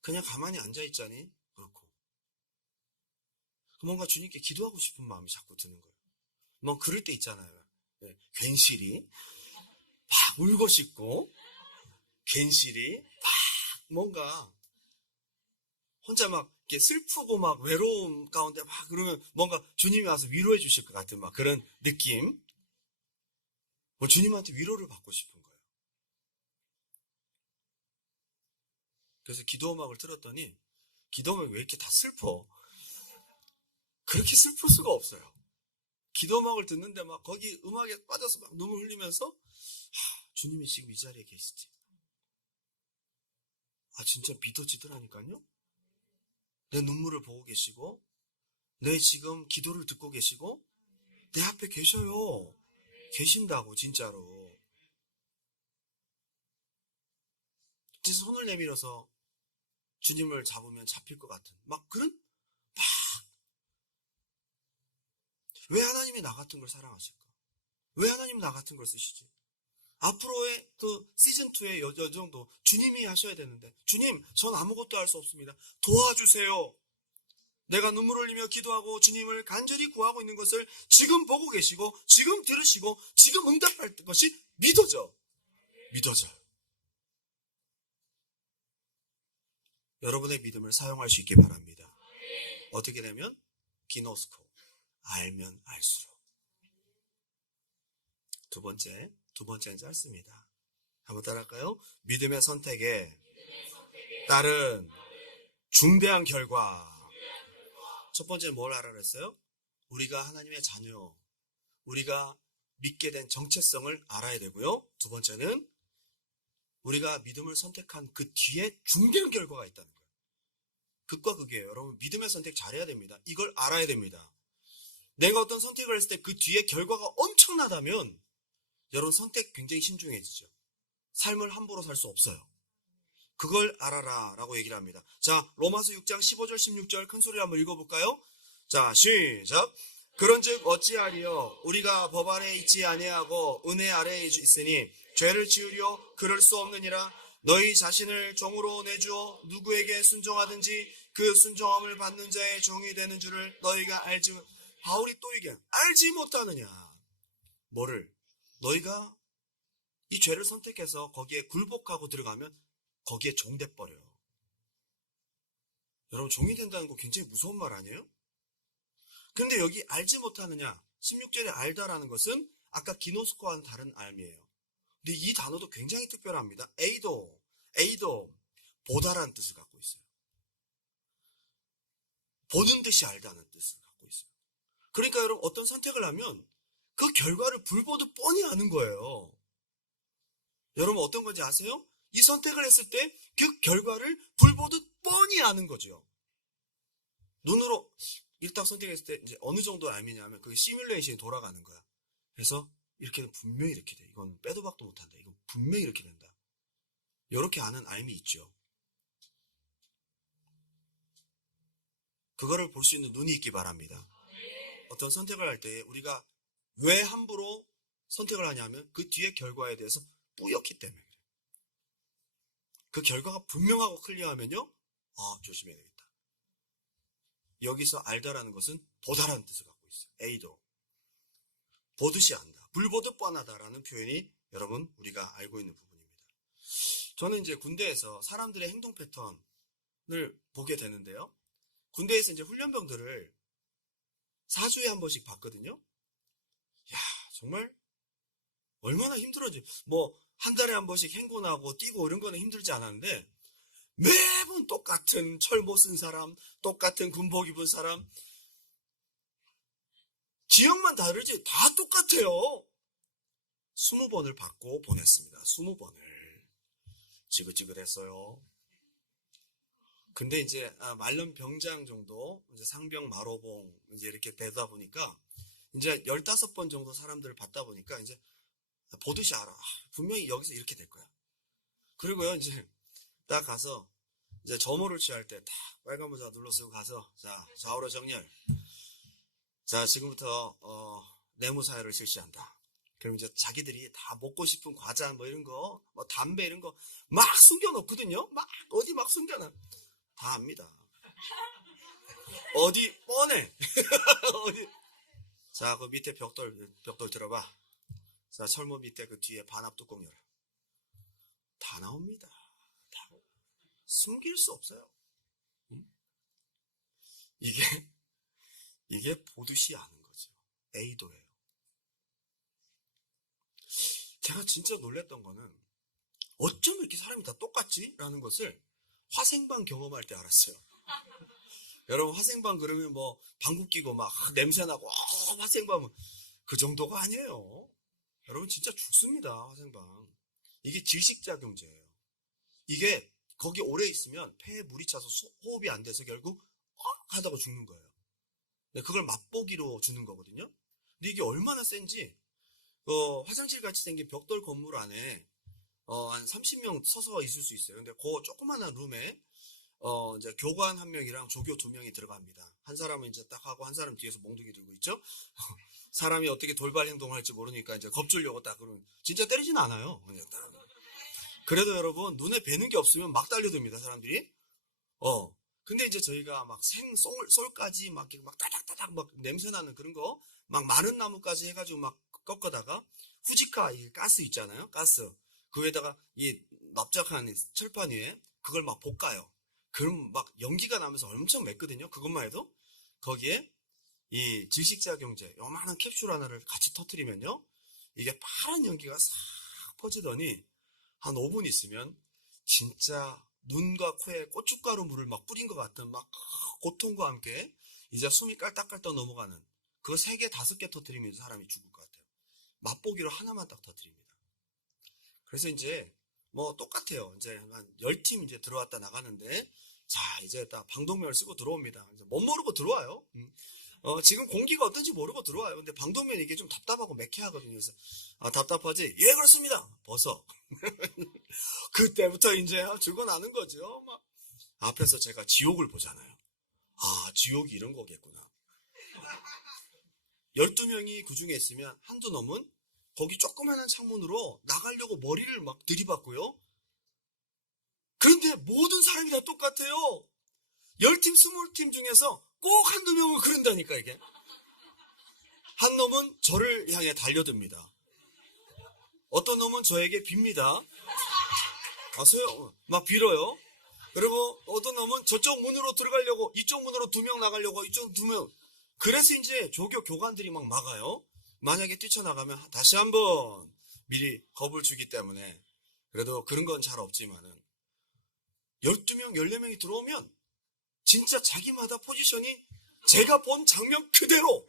그냥 가만히 앉아있자니 그렇고 뭔가 주님께 기도하고 싶은 마음이 자꾸 드는 거예요. 그럴 때 있잖아요. 괜시리 막 울고 싶고 괜시리 막 뭔가 혼자 막 이렇게 슬프고 막 외로움 가운데 막 그러면 뭔가 주님이 와서 위로해 주실 것 같은 막 그런 느낌. 주님한테 위로를 받고 싶은 거예요. 그래서 기도 음악을 틀었더니 기도 음악이 왜 이렇게 다 슬퍼? 그렇게 슬플 수가 없어요. 기도 음악을 듣는데 막 거기 음악에 빠져서 막 눈물 흘리면서 주님이 지금 이 자리에 계시지. 진짜 믿어지더라니까요. 내 눈물을 보고 계시고 내 지금 기도를 듣고 계시고 내 앞에 계셔요. 계신다고 진짜로. 진짜 손을 내밀어서 주님을 잡으면 잡힐 것 같은 막 그런 왜 하나님이 나 같은 걸 사랑하실까? 왜 하나님 나 같은 걸 쓰시지? 앞으로의 또 시즌2의 여정도 주님이 하셔야 되는데 주님 전 아무것도 할 수 없습니다. 도와주세요. 내가 눈물 흘리며 기도하고 주님을 간절히 구하고 있는 것을 지금 보고 계시고 지금 들으시고 지금 응답할 것이 믿어져요. 여러분의 믿음을 사용할 수 있기 바랍니다. 어떻게 되면? 기노스코. 알면 알수록. 두 번째는 짧습니다. 한번 따라할까요? 믿음의 선택에 따른 중대한 결과. 첫 번째는 뭘 알아야 했어요? 우리가 하나님의 자녀, 우리가 믿게 된 정체성을 알아야 되고요. 두 번째는 우리가 믿음을 선택한 그 뒤에 중대한 결과가 있다는 거예요. 극과 극이에요. 여러분 믿음의 선택 잘해야 됩니다. 이걸 알아야 됩니다. 내가 어떤 선택을 했을 때 그 뒤에 결과가 엄청나다면 여러분 선택 굉장히 신중해지죠. 삶을 함부로 살 수 없어요. 그걸 알아라 라고 얘기를 합니다. 자, 로마서 6장 15절 16절 큰 소리로 한번 읽어볼까요? 자, 시작. 그런즉 어찌하리요 우리가 법 아래에 있지 아니하고 은혜 아래에 있으니 죄를 지으려 그럴 수 없느니라. 너희 자신을 종으로 내주어 누구에게 순종하든지 그 순종함을 받는 자의 종이 되는 줄을 너희가 알지. 바울이 또 얘기해. 알지 못하느냐. 뭐를? 너희가 이 죄를 선택해서 거기에 굴복하고 들어가면 거기에 종돼 버려요. 여러분 종이 된다는 거 굉장히 무서운 말 아니에요? 근데 여기 알지 못하느냐 16절에 알다라는 것은 아까 기노스코와는 다른 알미예요. 근데 이 단어도 굉장히 특별합니다. 에이도 보다라는 뜻을 갖고 있어요. 보는 듯이 알다는 뜻을 갖고 있어요. 그러니까 여러분 어떤 선택을 하면 그 결과를 불보듯 뻔히 아는 거예요. 여러분 어떤 건지 아세요? 이 선택을 했을 때 그 결과를 불보듯 뻔히 아는 거죠. 눈으로 일단 선택했을 때 이제 어느 정도 알미냐면 그 시뮬레이션이 돌아가는 거야. 그래서 이렇게는 분명히 이렇게 돼. 이건 빼도 박도 못한다. 이건 분명히 이렇게 된다. 이렇게 아는 알미 있죠. 그거를 볼 수 있는 눈이 있기 바랍니다. 어떤 선택을 할 때 우리가 왜 함부로 선택을 하냐면 그 뒤의 결과에 대해서 뿌옇기 때문에 그래요. 그 결과가 분명하고 클리어하면요. 조심해야 되겠다. 여기서 알다라는 것은 보다라는 뜻을 갖고 있어요. 에이도. 보듯이 안다. 불보듯 뻔하다라는 표현이 여러분 우리가 알고 있는 부분입니다. 저는 이제 군대에서 사람들의 행동 패턴을 보게 되는데요. 군대에서 이제 훈련병들을 4주에 한 번씩 봤거든요. 야, 정말 얼마나 힘들어지. 한 달에 한 번씩 행군하고 뛰고 이런 거는 힘들지 않았는데 매번 똑같은 철모 쓴 사람, 똑같은 군복 입은 사람, 지역만 다르지 다 똑같아요. 20번을 받고 보냈습니다. 20번을. 지긋지긋했어요. 근데 이제 말년 병장 정도, 이제 상병 마로봉 이제 이렇게 되다 보니까 이제 15번 정도 사람들을 봤다 보니까 이제 보듯이 알아. 분명히 여기서 이렇게 될 거야. 그리고요 이제 딱 가서 이제 점호를 취할 때 딱 빨간 모자 눌러 쓰고 가서 자 좌우로 정렬. 자 지금부터 내무사열을 실시한다. 그럼 이제 자기들이 다 먹고 싶은 과자 이런 거, 담배 이런 거 막 숨겨놓거든요. 어디 막 숨겨놔. 다 압니다. 어디 뻔해. 어디. 자, 그 밑에 벽돌 들어봐. 자, 철모 밑에 그 뒤에 반합 뚜껑 열어. 다 나옵니다. 다. 숨길 수 없어요. 응? 이게 보듯이 아는 거죠. 에이도예요. 제가 진짜 놀랬던 거는 어쩜 이렇게 사람이 다 똑같지? 라는 것을 화생방 경험할 때 알았어요. 여러분 화생방 그러면 방귀 끼고 막 냄새나고 화생방 그 정도가 아니에요. 여러분 진짜 죽습니다. 화생방. 이게 질식작용제예요. 이게 거기 오래 있으면 폐에 물이 차서 호흡이 안 돼서 결국 하다가 죽는 거예요. 그걸 맛보기로 주는 거거든요. 근데 이게 얼마나 센지 화장실 같이 생긴 벽돌 건물 안에 한 30명 서서 있을 수 있어요. 근데 그 조그마한 룸에 이제 교관 한 명이랑 조교 2명이 들어갑니다. 한 사람은 이제 딱 하고 한 사람 뒤에서 몽둥이 들고 있죠. 사람이 어떻게 돌발 행동할지 모르니까 이제 겁주려고 딱 그러면 진짜 때리진 않아요. 그냥 딱. 그래도 여러분 눈에 뵈는 게 없으면 막 달려듭니다. 사람들이. 근데 이제 저희가 막 솔까지 막 따닥따닥 막 냄새 나는 그런 거 막 마른 나무까지 해가지고 막 꺾어다가 후지카 이 가스 있잖아요. 가스. 그 위에다가 이 납작한 철판 위에 그걸 막 볶아요. 그럼 막 연기가 나면서 엄청 맵거든요. 그것만 해도 거기에 이 질식작용제 요만한 캡슐 하나를 같이 터뜨리면요. 이게 파란 연기가 싹 퍼지더니 한 5분 있으면 진짜 눈과 코에 고춧가루 물을 막 뿌린 것 같은 막 고통과 함께 이제 숨이 깔딱깔딱 넘어가는 그거 3개, 5개 터뜨리면 사람이 죽을 것 같아요. 맛보기로 하나만 딱 터뜨립니다. 그래서 이제 똑같아요. 이제 한 10팀 이제 들어왔다 나가는데 자 이제 딱 방독면을 쓰고 들어옵니다. 이제 못 모르고 들어와요. 지금 공기가 어떤지 모르고 들어와요. 근데 방독면 이게 좀 답답하고 매캐하거든요. 그래서, 답답하지? 예, 그렇습니다. 벗어. 그때부터 이제 죽어나는 거죠. 막. 앞에서 제가 지옥을 보잖아요. 지옥이 이런 거겠구나. 12명이 그 중에 있으면 한두 놈은 거기 조그마한 창문으로 나가려고 머리를 막 들이받고요. 그런데 모든 사람이 다 똑같아요. 10팀, 20팀 중에서 꼭 한두 명은 그런다니까, 이게. 한 놈은 저를 향해 달려듭니다. 어떤 놈은 저에게 빕니다. 아세요? 막 빌어요. 그리고 어떤 놈은 저쪽 문으로 들어가려고, 이쪽 문으로 2명 나가려고, 이쪽 2명. 그래서 이제 조교 교관들이 막 막아요. 만약에 뛰쳐나가면 다시 한번 미리 겁을 주기 때문에. 그래도 그런 건 잘 없지만은 12명, 14명이 들어오면 진짜 자기마다 포지션이 제가 본 장면 그대로.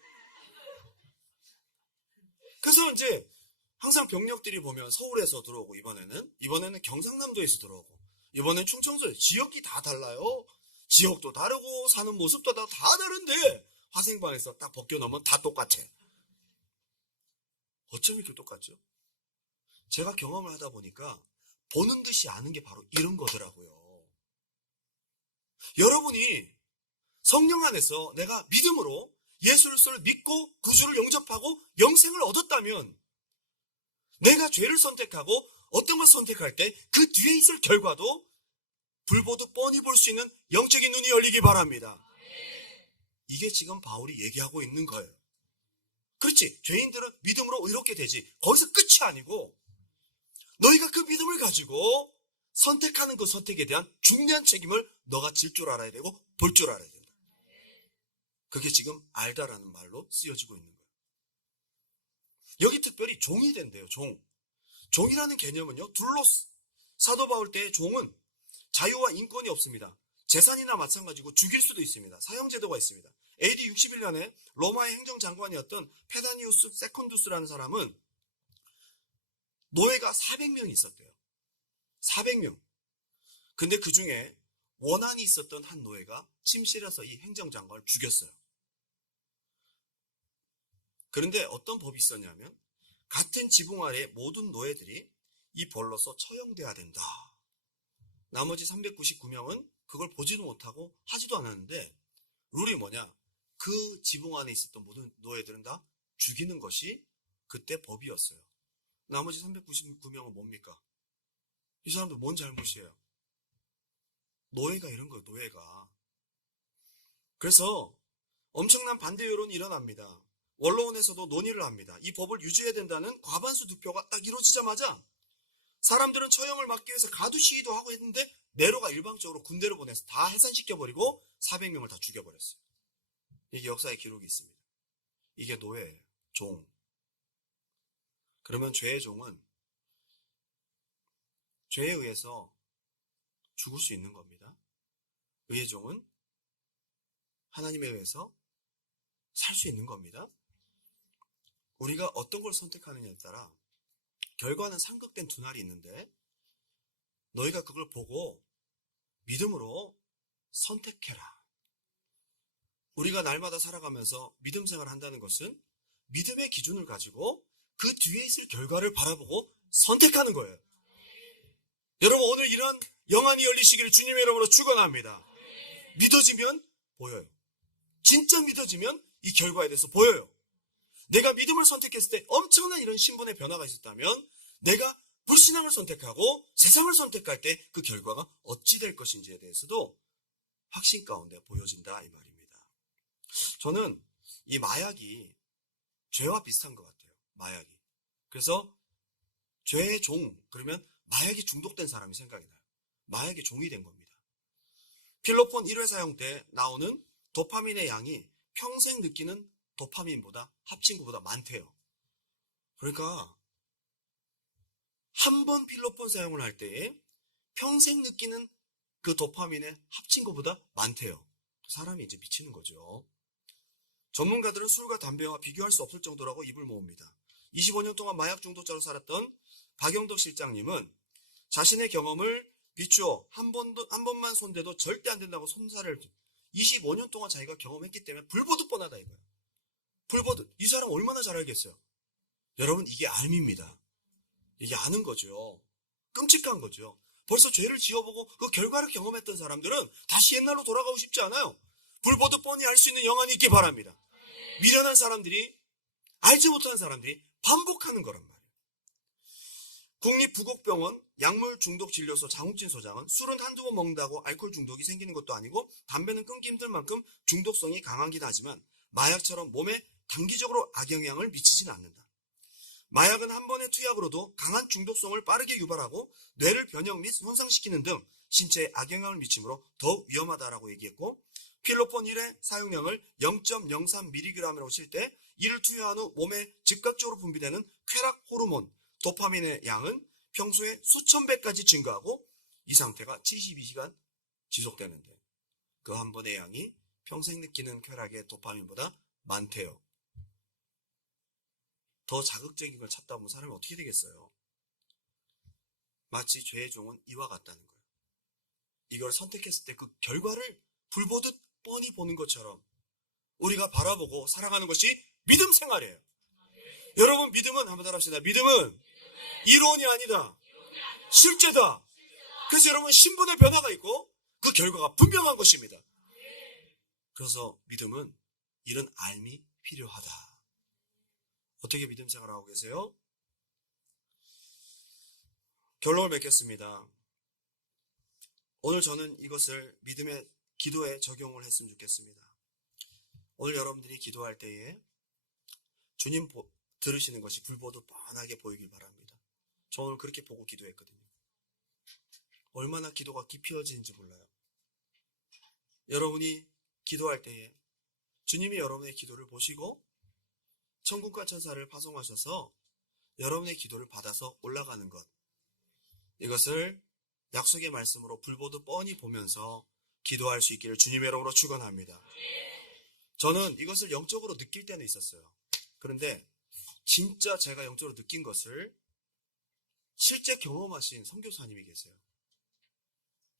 그래서 이제 항상 병력들이 보면 서울에서 들어오고 이번에는 경상남도에서 들어오고 이번엔 충청도에 지역이 다 달라요. 지역도 다르고 사는 모습도 다 다른데 화생방에서 딱 벗겨놓으면 다 똑같아. 어쩜 이렇게 똑같죠? 제가 경험을 하다 보니까 보는 듯이 아는 게 바로 이런 거더라고요. 여러분이 성령 안에서 내가 믿음으로 예수 그리스도를 믿고 구주를 영접하고 영생을 얻었다면 내가 죄를 선택하고 어떤 걸 선택할 때 그 뒤에 있을 결과도 불보듯 뻔히 볼 수 있는 영적인 눈이 열리기 바랍니다. 이게 지금 바울이 얘기하고 있는 거예요. 그렇지, 죄인들은 믿음으로 의롭게 되지. 거기서 끝이 아니고 너희가 그 믿음을 가지고 선택하는 그 선택에 대한 중요한 책임을 너가 질 줄 알아야 되고 볼 줄 알아야 된다. 그게 지금 알다라는 말로 쓰여지고 있는 거예요. 여기 특별히 종이 된대요. 종이라는 개념은요, 사도 바울 때의 종은 자유와 인권이 없습니다. 재산이나 마찬가지고 죽일 수도 있습니다. 사형제도가 있습니다. AD 61년에 로마의 행정장관이었던 페다니우스 세컨두스라는 사람은 노예가 400명이 있었대요. 400명. 근데 그 중에 원한이 있었던 한 노예가 침실에서 이 행정장관을 죽였어요. 그런데 어떤 법이 있었냐면 같은 지붕 아래 모든 노예들이 이 벌로서 처형돼야 된다. 나머지 399명은 그걸 보지도 못하고 하지도 않았는데 룰이 뭐냐? 그 지붕 안에 있었던 모든 노예들은 다 죽이는 것이 그때 법이었어요. 나머지 399명은 뭡니까? 이 사람들 뭔 잘못이에요? 노예가 이런 거예요, 노예가. 그래서 엄청난 반대 여론이 일어납니다. 원로원에서도 논의를 합니다. 이 법을 유지해야 된다는 과반수 득표가 딱 이루어지자마자 사람들은 처형을 막기 위해서 가두 시위도 하고 했는데 네로가 일방적으로 군대를 보내서 다 해산시켜버리고 400명을 다 죽여버렸어요. 이게 역사의 기록이 있습니다. 이게 노예예요. 종. 그러면 죄의 종은 죄에 의해서 죽을 수 있는 겁니다. 의의 종은 하나님에 의해서 살 수 있는 겁니다. 우리가 어떤 걸 선택하느냐에 따라 결과는 상극된 두 날이 있는데 너희가 그걸 보고 믿음으로 선택해라. 우리가 날마다 살아가면서 믿음 생활을 한다는 것은 믿음의 기준을 가지고 그 뒤에 있을 결과를 바라보고 선택하는 거예요. 여러분, 오늘 이런 영안이 열리시기를 주님의 이름으로 축원합니다. 믿어지면 보여요. 진짜 믿어지면 이 결과에 대해서 보여요. 내가 믿음을 선택했을 때 엄청난 이런 신분의 변화가 있었다면 내가 불신앙을 선택하고 세상을 선택할 때 그 결과가 어찌 될 것인지에 대해서도 확신 가운데 보여진다 이 말입니다. 저는 이 마약이 죄와 비슷한 것 같아요. 마약이. 그래서 죄의 종, 그러면 마약이 중독된 사람이 생각이 나요. 마약의 종이 된 겁니다. 필로폰 1회 사용 때 나오는 도파민의 양이 평생 느끼는 도파민보다 합친 것보다 많대요. 그러니까 한 번 필로폰 사용을 할 때에 평생 느끼는 그 도파민의 합친 것보다 많대요. 사람이 이제 미치는 거죠. 전문가들은 술과 담배와 비교할 수 없을 정도라고 입을 모읍니다. 25년 동안 마약 중독자로 살았던 박영덕 실장님은 자신의 경험을 비추어 한 번만 손대도 절대 안 된다고 손사를 25년 동안 자기가 경험했기 때문에 불보듯 뻔하다 이거예요. 불보듯. 이 사람 얼마나 잘 알겠어요. 여러분, 이게 알미입니다. 이게 아는 거죠. 끔찍한 거죠. 벌써 죄를 지어보고 그 결과를 경험했던 사람들은 다시 옛날로 돌아가고 싶지 않아요. 불보듯 뻔히 알 수 있는 영안이 있기 바랍니다. 미련한 사람들이, 알지 못하는 사람들이 반복하는 거란 말이에요. 국립부곡병원 약물중독진료소 장욱진 소장은 술은 한두 번 먹는다고 알코올 중독이 생기는 것도 아니고 담배는 끊기 힘들 만큼 중독성이 강하긴 하지만 마약처럼 몸에 단기적으로 악영향을 미치진 않는다. 마약은 한 번의 투약으로도 강한 중독성을 빠르게 유발하고 뇌를 변형 및 손상시키는 등 신체에 악영향을 미치므로 더욱 위험하다라고 얘기했고, 필로폰 1의 사용량을 0.03mg이라고 칠 때 이를 투여한 후 몸에 즉각적으로 분비되는 쾌락 호르몬 도파민의 양은 평소에 수천 배까지 증가하고 이 상태가 72시간 지속되는데 그 한 번의 양이 평생 느끼는 쾌락의 도파민보다 많대요. 더 자극적인 걸 찾다 보면 사람이 어떻게 되겠어요? 마치 죄의 종은 이와 같다는 거예요. 이걸 선택했을 때 그 결과를 불보듯 뻔히 보는 것처럼 우리가 바라보고 살아가는 것이 믿음 생활이에요. 여러분, 믿음은 한번 따라합시다. 믿음은 이론이 아니다. 실제다. 그래서 여러분, 신분의 변화가 있고 그 결과가 분명한 것입니다. 그래서 믿음은 이런 알미 필요하다. 어떻게 믿음 생활하고 계세요? 결론을 맺겠습니다. 오늘 저는 이것을 믿음의 기도에 적용을 했으면 좋겠습니다. 오늘 여러분들이 기도할 때에 주님 들으시는 것이 불보듯 뻔하게 보이길 바랍니다. 저 오늘 그렇게 보고 기도했거든요. 얼마나 기도가 깊이어지는지 몰라요. 여러분이 기도할 때에 주님이 여러분의 기도를 보시고 천국과 천사를 파송하셔서 여러분의 기도를 받아서 올라가는 것, 이것을 약속의 말씀으로 불보듯 뻔히 보면서 기도할 수 있기를 주님의 이름으로 축원합니다. 저는 이것을 영적으로 느낄 때는 있었어요. 그런데 진짜 제가 영적으로 느낀 것을 실제 경험하신 선교사님이 계세요.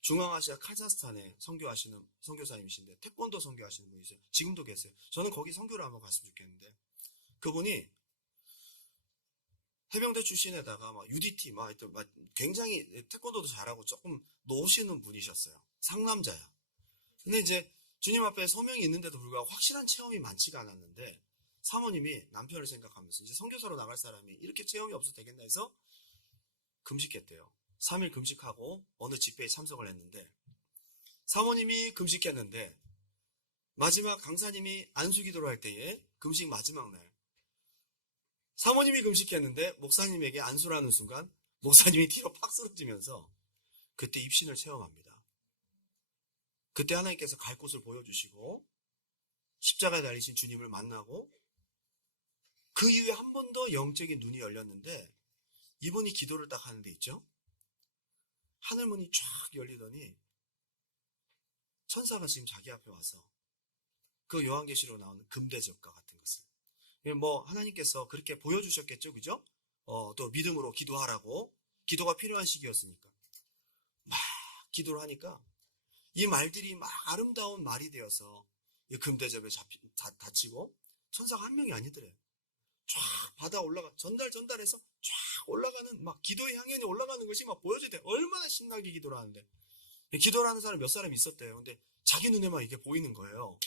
중앙아시아 카자흐스탄에 선교하시는 선교사님이신데 태권도 선교하시는 분이세요. 지금도 계세요. 저는 거기 선교를 한번 갔으면 좋겠는데 그분이 해병대 출신에다가 UDT 굉장히 태권도도 잘하고 조금 노시는 분이셨어요. 상남자야. 근데 이제 주님 앞에 소명이 있는데도 불구하고 확실한 체험이 많지가 않았는데 사모님이 남편을 생각하면서 이제 선교사로 나갈 사람이 이렇게 체험이 없어도 되겠나 해서 금식했대요. 3일 금식하고 어느 집회에 참석을 했는데 사모님이 금식했는데 마지막 강사님이 안수기도를 할 때에 금식 마지막 날 사모님이 금식했는데 목사님에게 안수를 하는 순간 목사님이 뒤로 팍 쓰러지면서 그때 입신을 체험합니다. 그때 하나님께서 갈 곳을 보여주시고 십자가에 달리신 주님을 만나고 그 이후에 한 번 더 영적인 눈이 열렸는데 이분이 기도를 딱 하는 데 있죠. 하늘문이 쫙 열리더니 천사가 지금 자기 앞에 와서 그 요한계시록에 나오는 금대접과 같은 것을 하나님께서 그렇게 보여주셨겠죠. 그죠? 또 믿음으로 기도하라고 기도가 필요한 시기였으니까 막 기도를 하니까 이 말들이 막 아름다운 말이 되어서 이 금대접에 닫히고 천사가 한 명이 아니더래요. 쫙 받아 올라가 전달해서 쫙 올라가는 막 기도의 향연이 올라가는 것이 막 보여지대. 얼마나 신나게 기도를 하는데 기도를 하는 사람 몇 사람 있었대요. 근데 자기 눈에만 이게 보이는 거예요.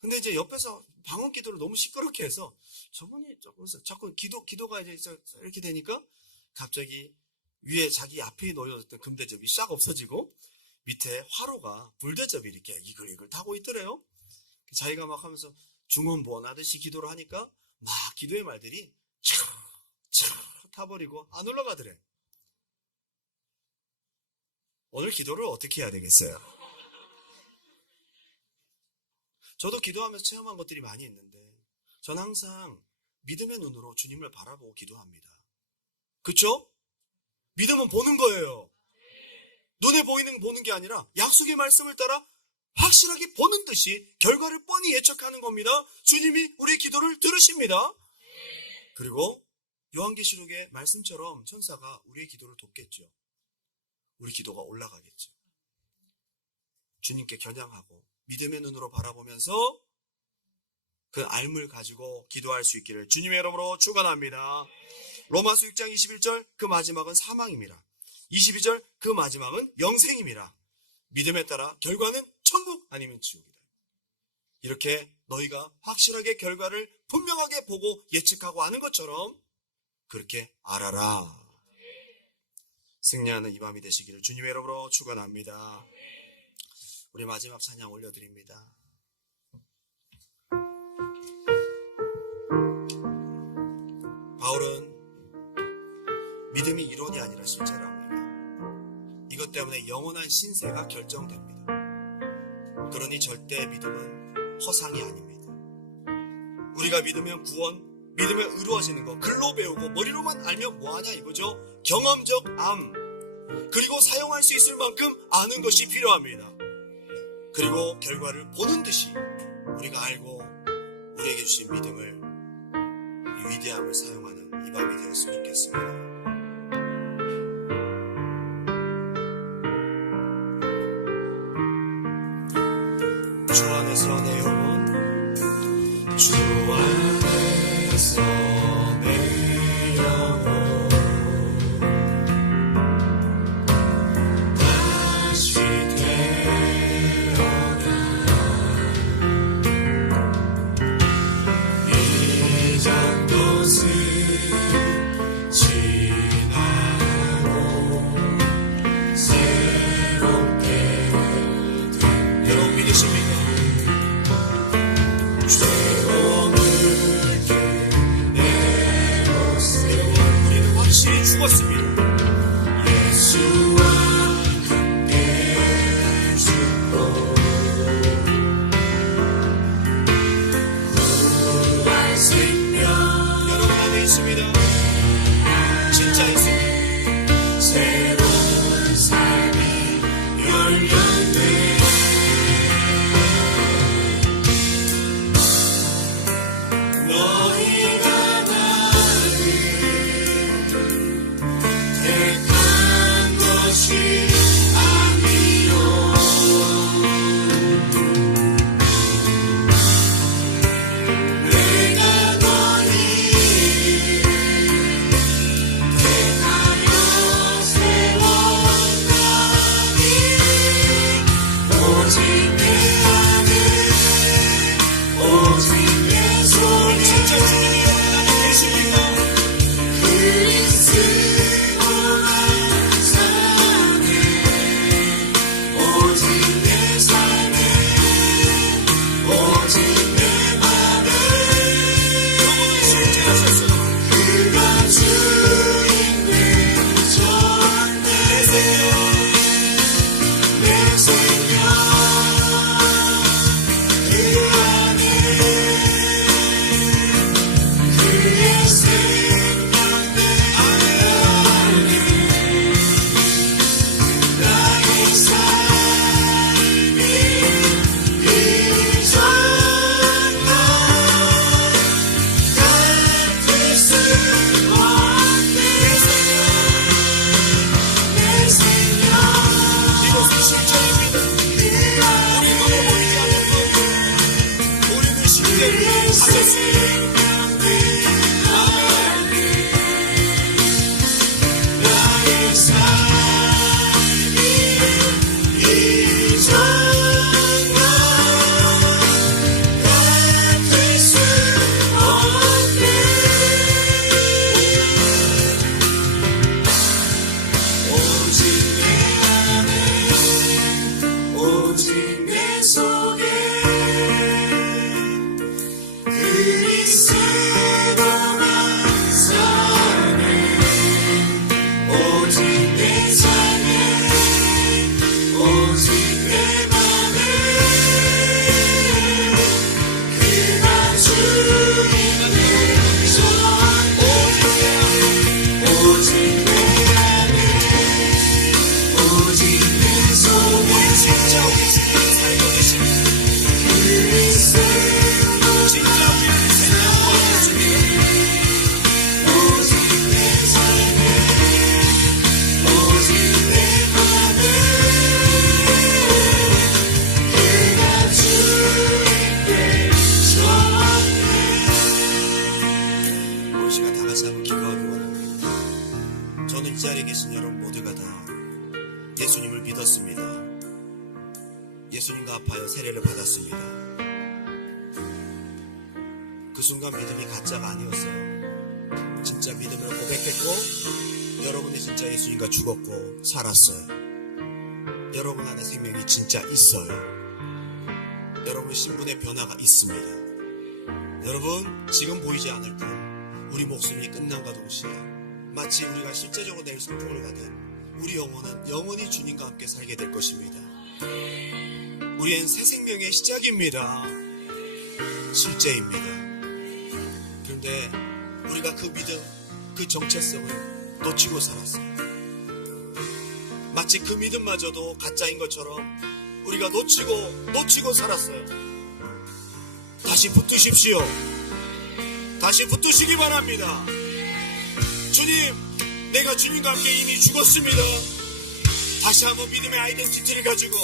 근데 이제 옆에서 방언 기도를 너무 시끄럽게 해서 저분이 자꾸 기도가 이제 이렇게 되니까 갑자기 위에 자기 앞에 놓여졌던 금대접이 싹 없어지고 밑에 화로가 불대접이 이렇게 이글이글 타고 있더래요. 자기가 막 하면서 중언부언 하듯이 기도를 하니까 막 기도의 말들이 촤 타버리고 안 올라가더래. 오늘 기도를 어떻게 해야 되겠어요? 저도 기도하면서 체험한 것들이 많이 있는데 저는 항상 믿음의 눈으로 주님을 바라보고 기도합니다. 그쵸? 믿음은 보는 거예요. 눈에 보는 게 아니라 약속의 말씀을 따라 확실하게 보는 듯이 결과를 뻔히 예측하는 겁니다. 주님이 우리 기도를 들으십니다. 그리고 요한계시록의 말씀처럼 천사가 우리의 기도를 돕겠죠. 우리 기도가 올라가겠죠. 주님께 겨냥하고 믿음의 눈으로 바라보면서 그 알물 가지고 기도할 수 있기를 주님의 이름으로 축원합니다. 로마서 6장 21절 그 마지막은 사망입니다. 22절 그 마지막은 영생입니다. 믿음에 따라 결과는 천국 아니면 지옥이다. 이렇게 너희가 확실하게 결과를 분명하게 보고 예측하고 아는 것처럼 그렇게 알아라. 승리하는 이 밤이 되시기를 주님의 이름으로 축원합니다. 우리 마지막 찬양 올려드립니다. 바울은 믿음이 이론이 아니라 실제랍니다. 이것 때문에 영원한 신세가 결정됩니다. 그러니 절대 믿음은 허상이 아닙니다. 우리가 믿으면 구원, 믿으면 의로워지는 거 글로 배우고 머리로만 알면 뭐하냐 이거죠. 경험적 암, 그리고 사용할 수 있을 만큼 아는 것이 필요합니다. 그리고 결과를 보는 듯이 우리가 알고 우리에게 주신 믿음을, 이 위대함을 사용하는 이 밤이 되었으면 좋겠습니다. 주 안에서 내 영혼, 주 안에서 내 영혼 다시 태어나 이전 것은 지나고 새롭게 된 여러분 믿으십니까? 확실히 죽었습니다. 예수와 함께 죽고 부활 생명 여러분 안에 있습니다. 진짜 있습니다. 새로운 삶이 열렸네. 예수님과 합하여 세례를 받았습니다. 그 순간 믿음이 가짜가 아니었어요. 진짜 믿음으로 고백했고 여러분이 진짜 예수님과 죽었고 살았어요. 여러분 안에 생명이 진짜 있어요. 여러분 신분의 변화가 있습니다. 여러분 지금 보이지 않을 뿐 우리 목숨이 끝남과 동시에 마치 우리가 실제적으로 내일 성공을 가든 우리 영혼은 영원히 주님과 함께 살게 될 것입니다. 우리는 새 생명의 시작입니다. 실제입니다. 그런데 우리가 그 믿음, 그 정체성을 놓치고 살았어요. 마치 그 믿음마저도 가짜인 것처럼 우리가 놓치고 살았어요. 다시 붙으십시오. 다시 붙으시기 바랍니다. 주님, 내가 주님과 함께 이미 죽었습니다. 다시 한번 믿음의 아이덴티티를 가지고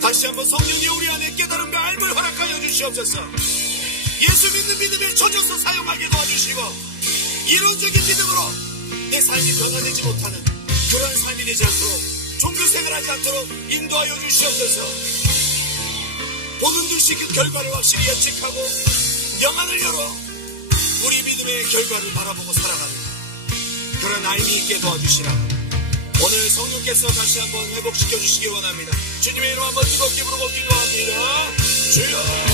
다시 한번 성령이 우리 안에 깨달음과 알을 허락하여 주시옵소서. 예수 믿는 믿음에 젖어서 사용하게 도와주시고 이론적인 믿음으로 내 삶이 변화되지 못하는 그런 삶이 되지 않도록 종교생활 하지 않도록 인도하여 주시옵소서. 보는 듯이 그 결과를 확실히 예측하고 영안을 열어 우리 믿음의 결과를 바라보고 살아가는 그런 아임이 있게 도와주시라고 오늘 성령께서 다시 한번 회복시켜 주시기 원합니다. 주님의 이름 한번 뜨겁게 부르고 기도합니다. 주여.